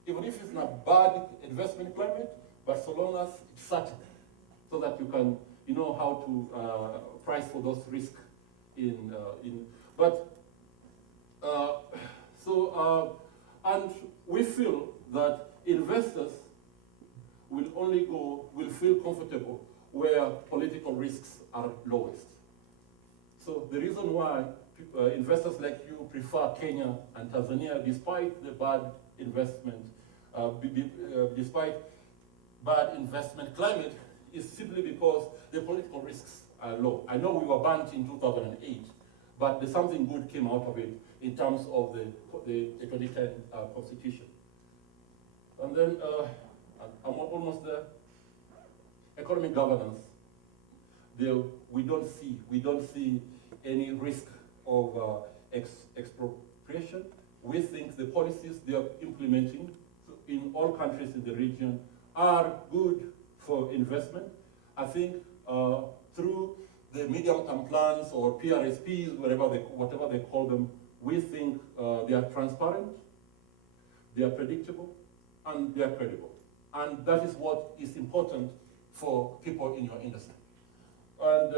Even if it's in a bad investment climate, but so long as it's certain, so that you can, know how to price for those risks and we feel that investors will feel comfortable where political risks are lowest. So the reason why investors like you prefer Kenya and Tanzania, despite the bad investment, despite bad investment climate, is simply because the political risks are low. I know we were banned in 2008, but there's something good came out of it in terms of the 2010 constitution. And then, I'm almost there. Economic governance. We don't see any risk of expropriation. We think the policies they are implementing in all countries in the region are good for investment. I think through the medium-term plans or PRSPs, whatever they call them, we think they are transparent, they are predictable, and they are credible. And that is what is important for people in your industry. And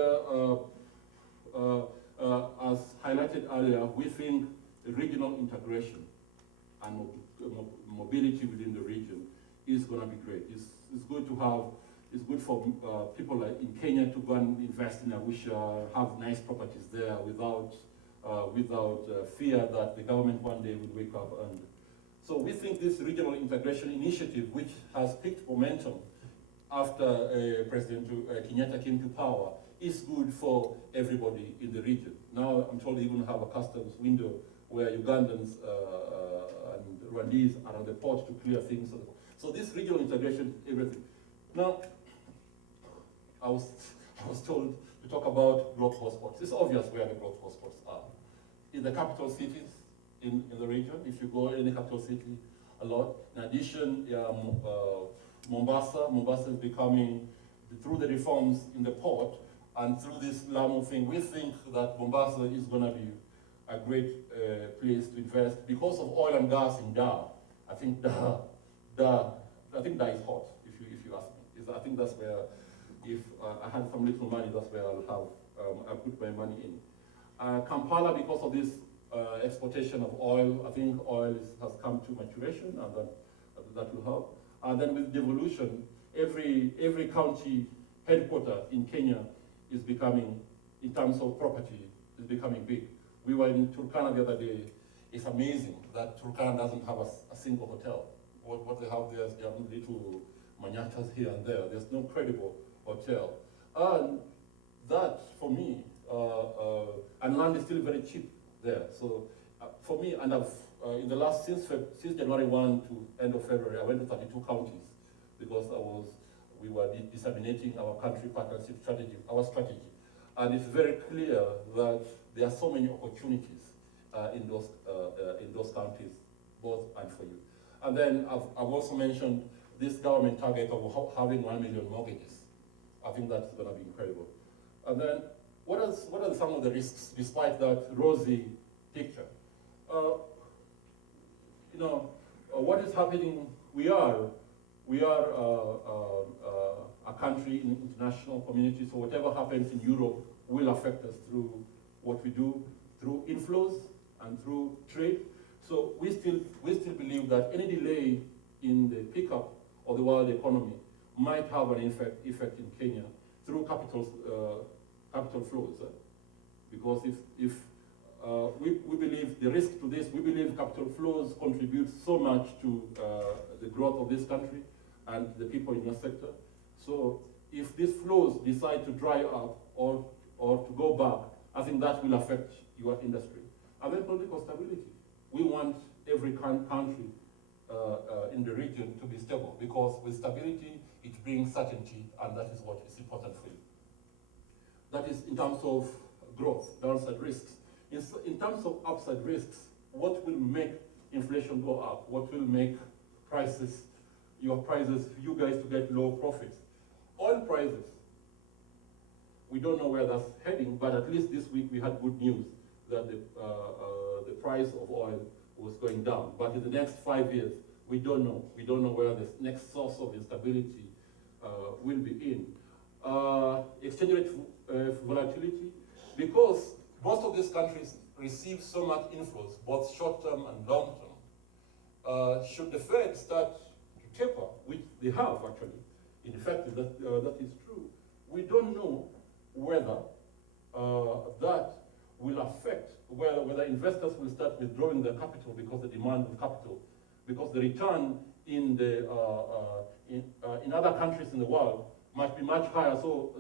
as highlighted earlier, we think regional integration and mobility within the region is going to be great. It's good to have. It's good for people like in Kenya to go and invest in Arusha, have nice properties there without fear that the government one day will wake up. And so we think this regional integration initiative, which has picked momentum after President Kenyatta came to power, is good for everybody in the region. Now I'm told they even have a customs window where Ugandans and Rwandese are on the port to clear things. So this regional integration, everything. Now, I was told to talk about growth hotspots. It's obvious where the growth hotspots are. In the capital cities in the region, if you go in the capital city a lot. In addition, Mombasa is becoming, through the reforms in the port and through this Lamu thing, we think that Mombasa is going to be a great place to invest because of oil and gas in Dar. I think Dar is hot, if you ask me. I think that's where, if I had some little money, that's where I'll put my money in. Kampala, because of this exportation of oil, I think oil has come to maturation, and that will help. And then with devolution, every county headquarter in Kenya is becoming, in terms of property, is becoming big. We were in Turkana the other day. It's amazing that Turkana doesn't have a single hotel. What they have there is there are little manyatas here and there. There's no credible hotel. And that, for me, and land is still very cheap there. So for me, and I've, in the last, since January 1 to end of February, I went to 32 counties because we were disseminating our country partnership strategy, our strategy. And it's very clear that there are so many opportunities in those counties, both and for you. And then I've also mentioned this government target of having 1 million mortgages. I think that's going to be incredible. And then, what are some of the risks despite that rosy picture? What is happening? We are a country in international community, so whatever happens in Europe will affect us through what we do, through inflows and through trade. So we still believe that any delay in the pickup of the world economy might have an effect in Kenya through capital flows. Because if we believe the risk to this, we believe capital flows contribute so much to the growth of this country and the people in the sector. So if these flows decide to dry up or to go back, I think that will affect your industry. And then political stability. We want every country in the region to be stable, because with stability, it brings certainty, and that is what is important for you. That is in terms of growth, downside risks. In terms of upside risks, what will make inflation go up? What will make you guys to get low profits? Oil prices. We don't know where that's heading, but at least this week we had good news that the price of oil was going down. But in the next 5 years, we don't know. We don't know where this next source of instability will be in. Exchange rate volatility, because most of these countries receive so much inflows, both short-term and long-term. Should the Fed start to taper, which they have actually, in effect, that is true, we don't know whether that will affect, whether investors will start withdrawing their capital because the demand of capital, because the return in other countries in the world might be much higher, so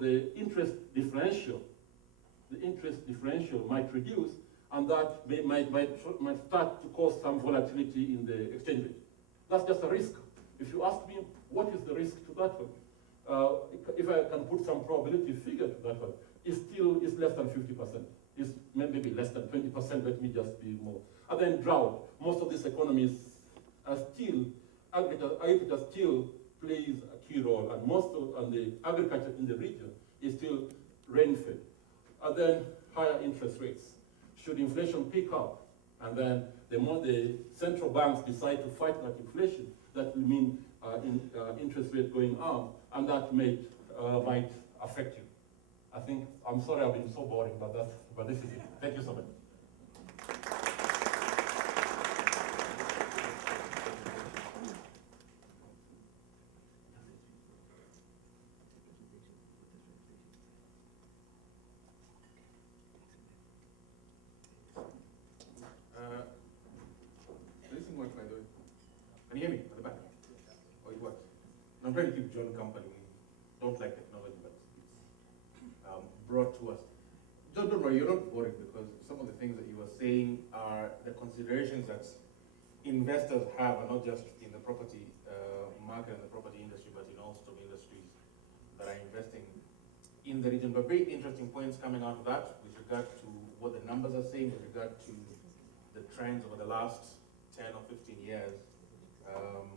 the interest differential might reduce, and that might start to cause some volatility in the exchange rate. That's just a risk. If you ask me, what is the risk to that one? If I can put some probability figure to that one, it's less than 50%. It's maybe less than 20%, let me just be more. And then drought. Most of these economies are still, agriculture still plays a key role, and the agriculture in the region is still rain-fed. And then higher interest rates. Should inflation pick up, and then the more the central banks decide to fight that inflation, that will mean interest rate going up, and that might affect you. I think, I'm sorry I've been so boring, but this is it. Thank you so much. This thing works, by the way. Can you hear me at the back? Oh, it works. I'm trying to keep John company. We don't like technology, but it's brought to us. John, don't worry, you're not worried, because some of the things that you were saying are the considerations that investors have, and not just in the property market and the property industry, but in all sorts of industries that are investing in the region. But very interesting points coming out of that with regard to what the numbers are saying, with regard to the trends over the last 10 or 15 years,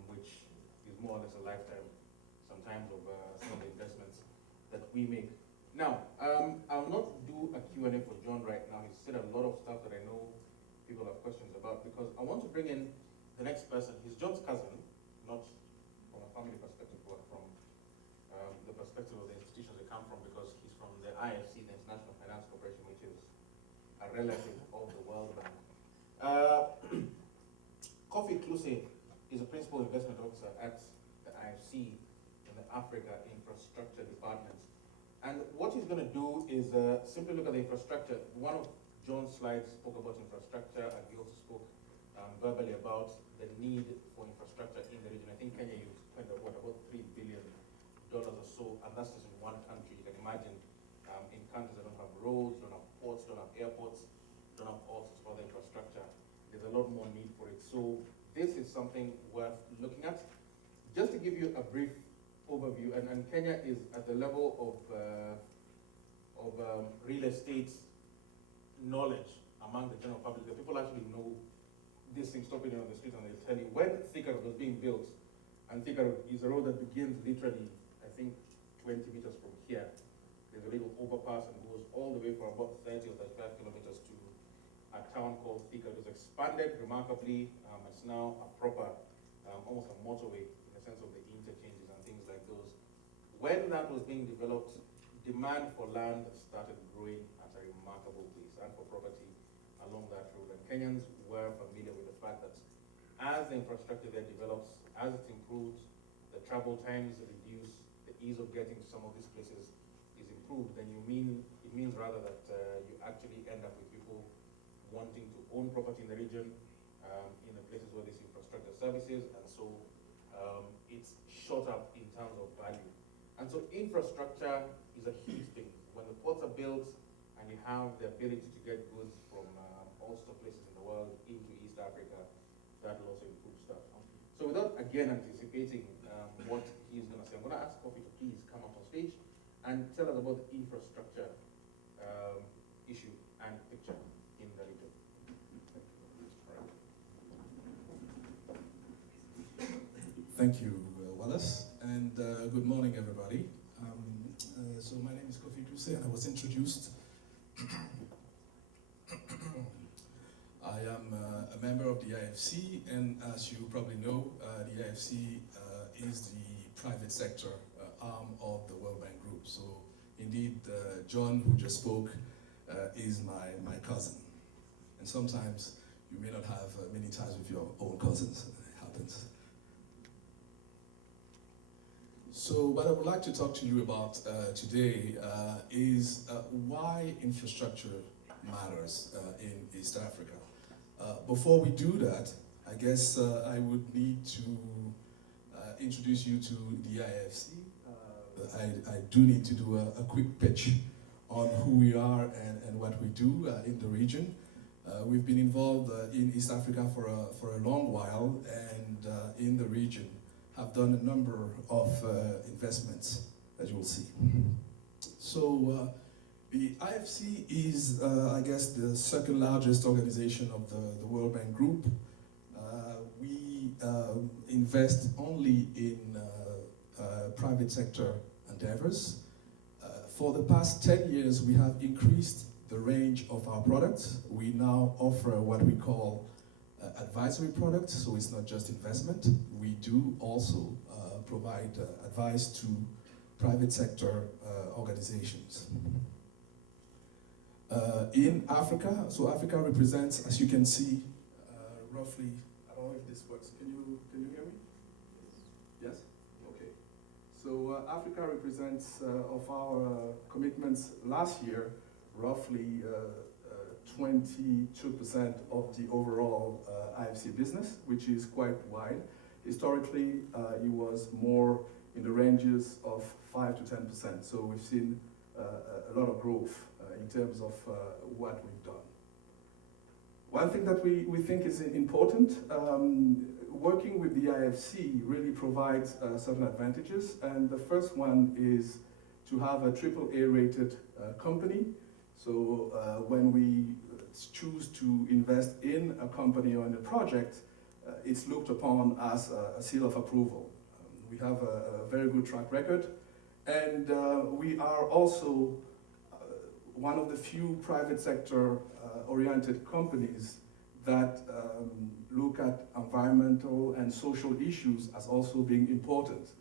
which is more or less a lifetime, sometimes, of some of the investments that we make. Now, I'll not do a Q&A for John right now. He's said a lot of stuff that I know people have questions about, because I want to bring in the next person. He's John's cousin, not from a family perspective, but from the perspective of the institutions they come from, because he's from the IFC, the International Finance Corporation, which is a relative of the World Bank. Kofi Kluse is a principal investment officer at the IFC in the Africa Infrastructure Department. And what he's going to do is simply look at the infrastructure. One of John's slides spoke about infrastructure, and he also spoke verbally about the need for infrastructure in the region. I think Kenya, you spent about $3 billion or so, and that's just in one country. You can imagine in countries that don't have roads, don't have ports, don't have airports, don't have all sorts of other infrastructure, there's a lot more need for it. So this is something worth looking at. Just to give you a brief overview, and Kenya is at the level of real estate knowledge among the general public. The people actually know these things, stopping on the street, and they'll tell you when Thika was being built, And Thika Road is a road that begins literally, I think, 20 meters from here. There's a little overpass and goes all the way for about 30 or 35 kilometers to a town called Thika. It was expanded remarkably. It's now a proper, almost a motorway in the sense of the interchanges and things like those. When that was being developed, demand for land started growing at a remarkable pace and for property along that road. And Kenyans were familiar with the fact that as the infrastructure there develops, as it improves, the travel times reduce, the ease of getting to some of these places is improved, then it means rather that you actually end up with people wanting to own property in the region, in the places where this infrastructure services, and so it's shot up in terms of value. And so infrastructure is a huge thing. When the ports are built and you have the ability to get goods from all sorts of places in the world into East Africa, that will also improve stuff. So without again anticipating what he's going to say, I'm going to ask Kofi to please come up on stage and tell us about the infrastructure issue and picture in the region. Thank you, Wallace, and good morning, everybody. So my name is Kofi Duse, and I was introduced. I am a member of the IFC, and as you probably know, the IFC is the private sector arm of the World Bank Group. So indeed, John, who just spoke, is my cousin. And sometimes you may not have many ties with your own cousins. It happens. So what I would like to talk to you about today is why infrastructure matters in East Africa. Before we do that, I guess I would need to introduce you to the IFC. I do need to do a quick pitch on who we are and what we do in the region. We've been involved in East Africa for a long while, and in the region have done a number of investments, as you will see. So the IFC is, I guess, the second largest organization of the World Bank Group. We invest only in private sector endeavors. For the past 10 years, we have increased the range of our products. We now offer what we call advisory products, so it's not just investment. We do also provide advice to private sector organizations. In Africa, so Africa represents, as you can see, roughly, I don't know if this works. Can you hear me? Yes? Okay. So Africa represents, of our commitments last year, roughly 22% of the overall IFC business, which is quite wide. Historically, it was more in the ranges of 5 to 10%. So we've seen a lot of growth in terms of what we've done. One thing that we think is important, working with the IFC really provides certain advantages. And the first one is to have a AAA rated company. So when we choose to invest in a company or in a project, it's looked upon as a seal of approval. We have a very good track record, and we are also one of the few private sector oriented companies that look at environmental and social issues as also being important.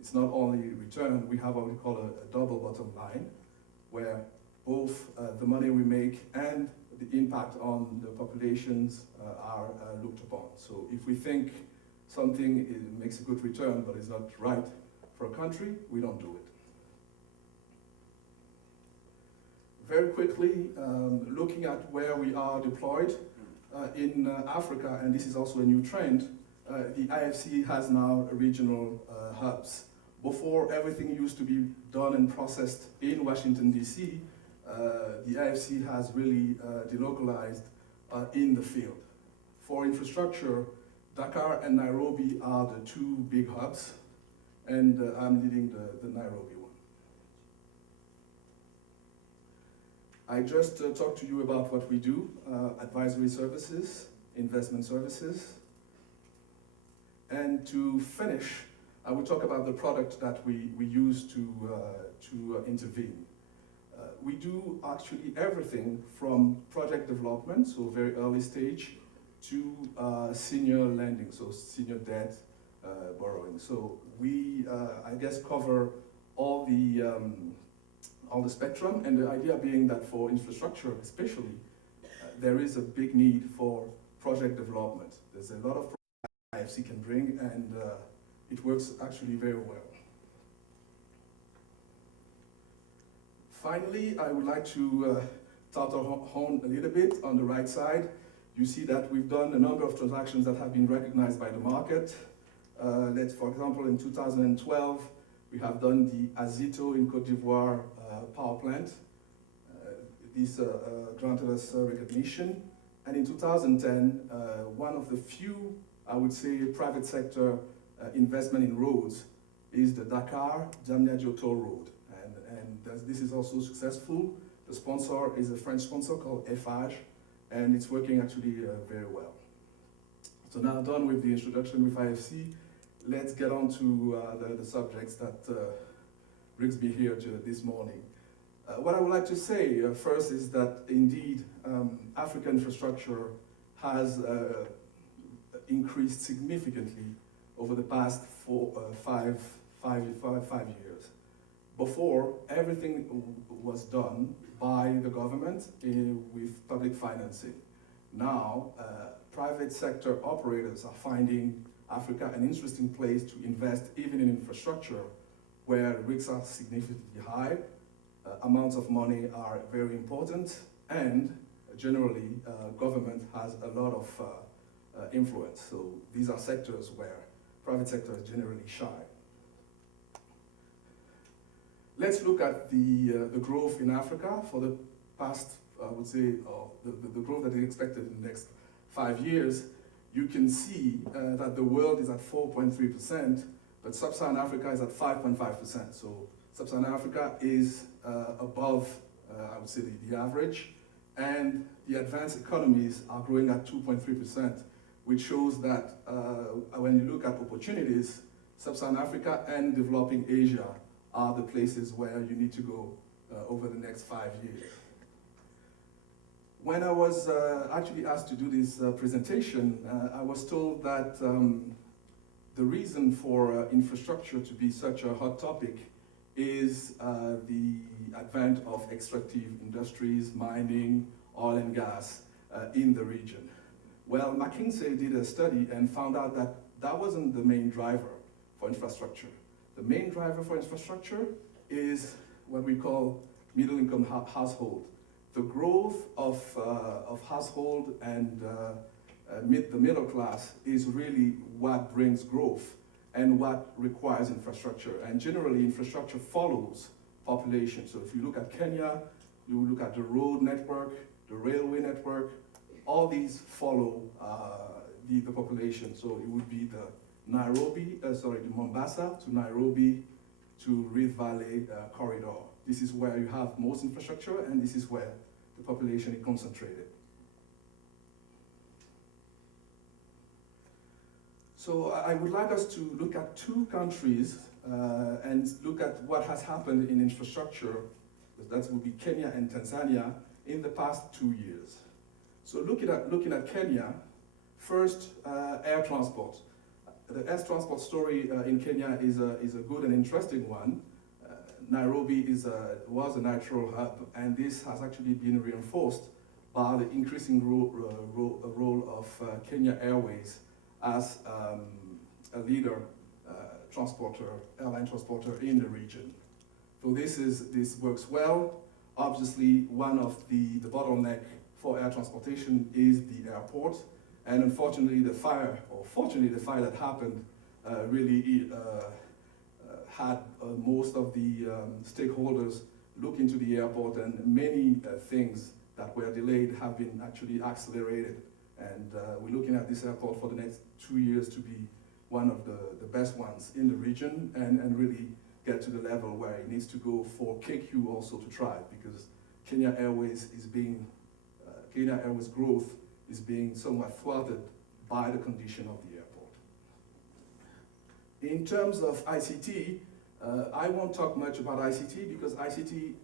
It's not only return, we have what we call a double bottom line, where both the money we make and the impact on the populations are looked upon. So if we think something makes a good return but is not right for a country, we don't do it. Very quickly, looking at where we are deployed in Africa, and this is also a new trend, the IFC has now regional hubs. Before, everything used to be done and processed in Washington, D.C., the IFC has really delocalized in the field. For infrastructure, Dakar and Nairobi are the two big hubs, and I'm leading the Nairobi one. I just talked to you about what we do, advisory services, investment services. And to finish, I will talk about the product that we use to intervene. We do actually everything from project development, so very early stage, to senior lending, so senior debt borrowing. So we, I guess, cover all the spectrum, and the idea being that for infrastructure especially, there is a big need for project development. There's a lot of IFC can bring, and it works actually very well. Finally, I would like to touch on a little bit on the right side. You see that we've done a number of transactions that have been recognized by the market. Let's, for example, in 2012, we have done the Azito in Côte d'Ivoire power plant. This granted us recognition. And in 2010, one of the few, I would say, private sector investment in roads is the Dakar-Diamniadio toll road. And this is also successful. The sponsor is a French sponsor called EAPI, and it's working actually very well. So now done with the introduction with IFC, let's get on to the subjects that brings me here this morning. What I would like to say first is that indeed African infrastructure has increased significantly over the past 5 years. Before, everything was done by the government with public financing. Now, private sector operators are finding Africa an interesting place to invest even in infrastructure where risks are significantly high, amounts of money are very important, and generally government has a lot of influence. So these are sectors where private sector is generally shy. Let's look at the growth in Africa for the past, I would say, the growth that is expected in the next 5 years. You can see that the world is at 4.3%, but Sub-Saharan Africa is at 5.5%. So Sub-Saharan Africa is above, I would say, the average, and the advanced economies are growing at 2.3%, which shows that when you look at opportunities, Sub-Saharan Africa and developing Asia are the places where you need to go over the next 5 years. When I was actually asked to do this presentation, I was told that the reason for infrastructure to be such a hot topic is the advent of extractive industries, mining, oil and gas in the region. Well, McKinsey did a study and found out that that wasn't the main driver for infrastructure. The main driver for infrastructure is what we call middle-income household. The growth of household and the middle class is really what brings growth and what requires infrastructure. And generally, infrastructure follows population. So if you look at Kenya, you look at the road network, the railway network, all these follow the population. So it would be the Mombasa to Nairobi to Rift Valley corridor. This is where you have most infrastructure, and this is where the population is concentrated. So I would like us to look at 2 countries and look at what has happened in infrastructure. That would be Kenya and Tanzania in the past 2 years. So looking at Kenya, first air transport. The air transport story in Kenya is a good and interesting one. Nairobi was a natural hub, and this has actually been reinforced by the increasing role of Kenya Airways as a leader airline transporter in the region. So this works well. Obviously, one of the bottleneck for air transportation is the airport, and unfortunately, the fire that happened really had most of the stakeholders look into the airport, and many things that were delayed have been actually accelerated. And we're looking at this airport for the next 2 years to be one of the best ones in the region, and really get to the level where it needs to go for KQ also to thrive, because Kenya Airways growth is being somewhat thwarted by the condition of the airport. In terms of ICT, I won't talk much about ICT because ICT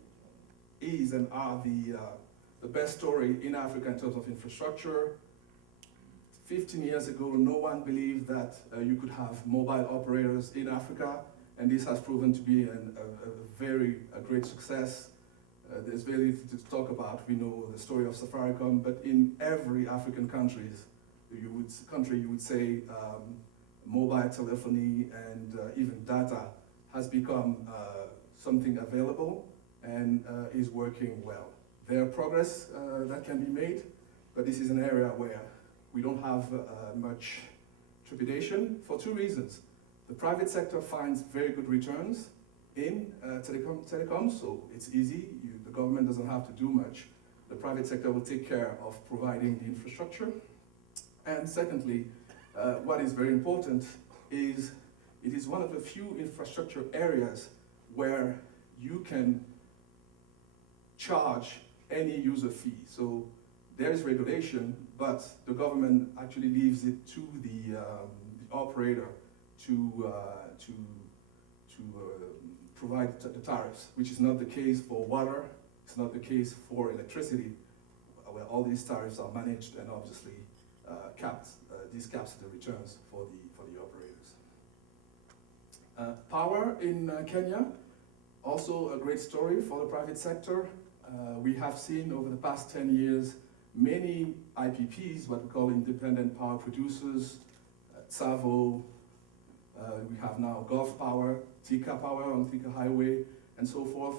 is and are the best story in Africa in terms of infrastructure. 15 years ago, no one believed that you could have mobile operators in Africa, and this has proven to be a great success. There's very little to talk about. We know the story of Safaricom, but in every African country, you would say mobile telephony and even data has become something available and is working well. There are progress that can be made, but this is an area where we don't have much trepidation for two reasons. The private sector finds very good returns in telecom, so it's easy. The government doesn't have to do much. The private sector will take care of providing the infrastructure. And secondly, what is very important is it is one of the few infrastructure areas where you can charge any user fee. So there is regulation, but the government actually leaves it to the operator to provide the tariffs, which is not the case for water, it's not the case for electricity, where all these tariffs are managed and obviously capped. This caps the returns for the operators. Power in Kenya, also a great story for the private sector. We have seen over the past 10 years many IPPs, what we call independent power producers, Tsavo, we have now Gulf Power, Thika Power on Thika Highway, and so forth.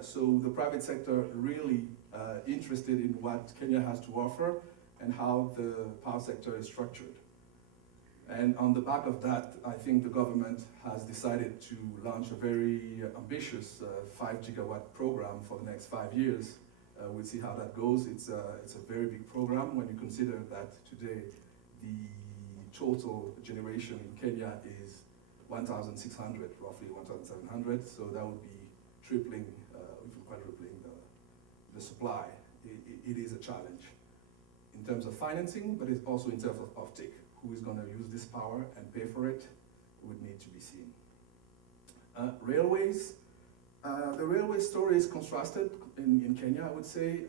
So the private sector really interested in what Kenya has to offer and how the power sector is structured. And on the back of that, I think the government has decided to launch a very ambitious 5 gigawatt program for the next 5 years. We'll see how that goes. It's a very big program when you consider that today the total generation in Kenya is 1,600, roughly 1,700. So that would be tripling, even quadrupling the supply. It is a challenge in terms of financing, but it's also in terms of offtake. Who is going to use this power and pay for it would need to be seen. Railways. The railway story is contrasted in Kenya, I would say.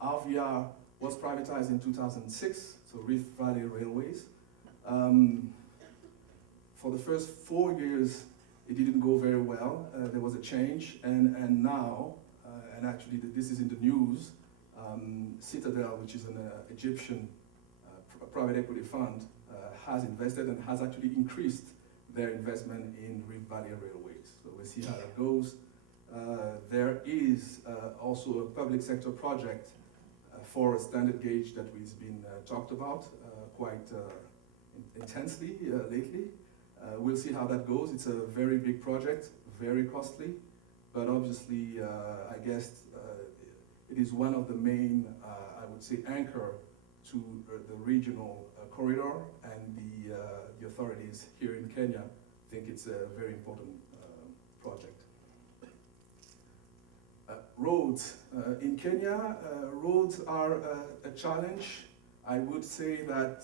RVR was privatized in 2006, so Rift Valley Railways. For the first 4 years, it didn't go very well. There was a change, and now, and actually this is in the news, Citadel, which is an Egyptian private equity fund, has invested and has actually increased their investment in Rift Valley Railways. So we'll see how that goes. There is also a public sector project for a standard gauge that has been talked about quite intensely lately. We'll see how that goes. It's a very big project, very costly, but obviously I guess it is one of the main, I would say, anchor to the regional corridor, and the authorities here in Kenya think it's a very important project. Roads. In Kenya, roads are a challenge. I would say that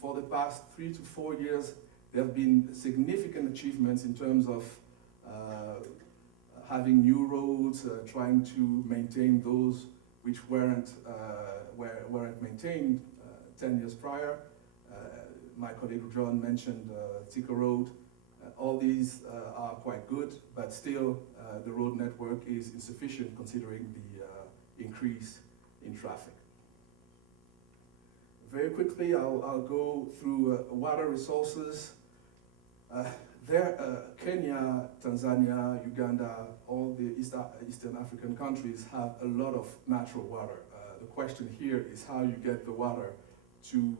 for the past 3 to 4 years, there have been significant achievements in terms of having new roads, trying to maintain those which weren't maintained 10 years prior. My colleague John mentioned Thika Road. All these are quite good, but still the road network is insufficient considering the increase in traffic. Very quickly, I'll go through water resources. Kenya, Tanzania, Uganda, all the Eastern African countries have a lot of natural water. The question here is how you get the water to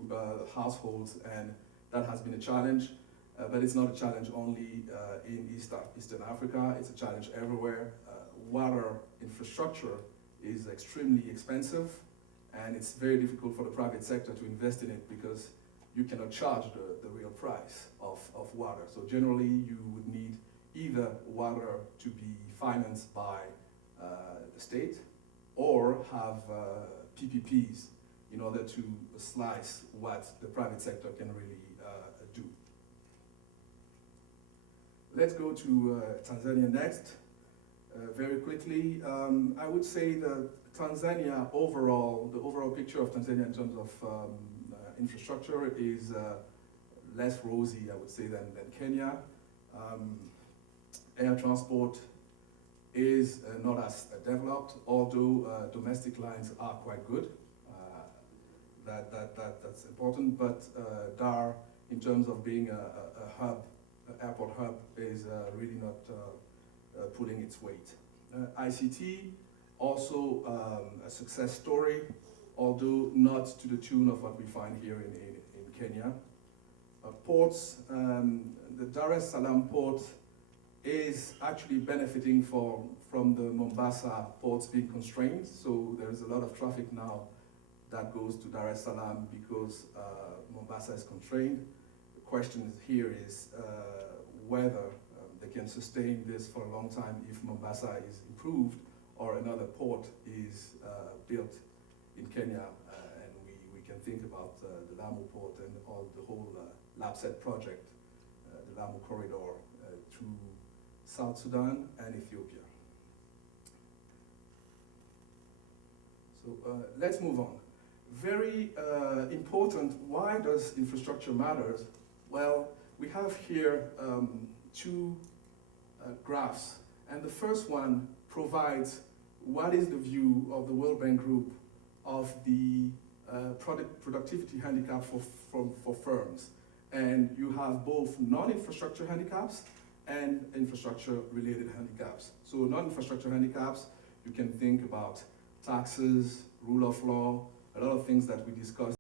households, and that has been a challenge. But it's not a challenge only in Eastern Africa, it's a challenge everywhere. Water infrastructure is extremely expensive, and it's very difficult for the private sector to invest in it because you cannot charge the real price of water. So generally you would need either water to be financed by the state or have PPPs in order to slice what the private sector can really do. let's go to Tanzania next. Very quickly, I would say that Tanzania overall, the overall picture of Tanzania in terms of infrastructure is less rosy, I would say, than Kenya. Air transport is not as developed, although domestic lines are quite good. That's important, but Dar, in terms of being a hub, an airport hub, is really not pulling its weight. ICT, also a success story, although not to the tune of what we find here in Kenya. Ports, the Dar es Salaam port is actually benefiting from the Mombasa ports being constrained, so there's a lot of traffic now that goes to Dar es Salaam because Mombasa is constrained. The question here is whether they can sustain this for a long time if Mombasa is improved or another port is built in Kenya, and we can think about the Lamu port and the whole LAPSET project, the Lamu corridor through South Sudan and Ethiopia. So let's move on. Very important, why does infrastructure matter? Well, we have here two graphs, and the first one provides what is the view of the World Bank Group of the productivity handicap for firms. And you have both non-infrastructure handicaps and infrastructure-related handicaps. So non-infrastructure handicaps, you can think about taxes, rule of law, a lot of things that we discussed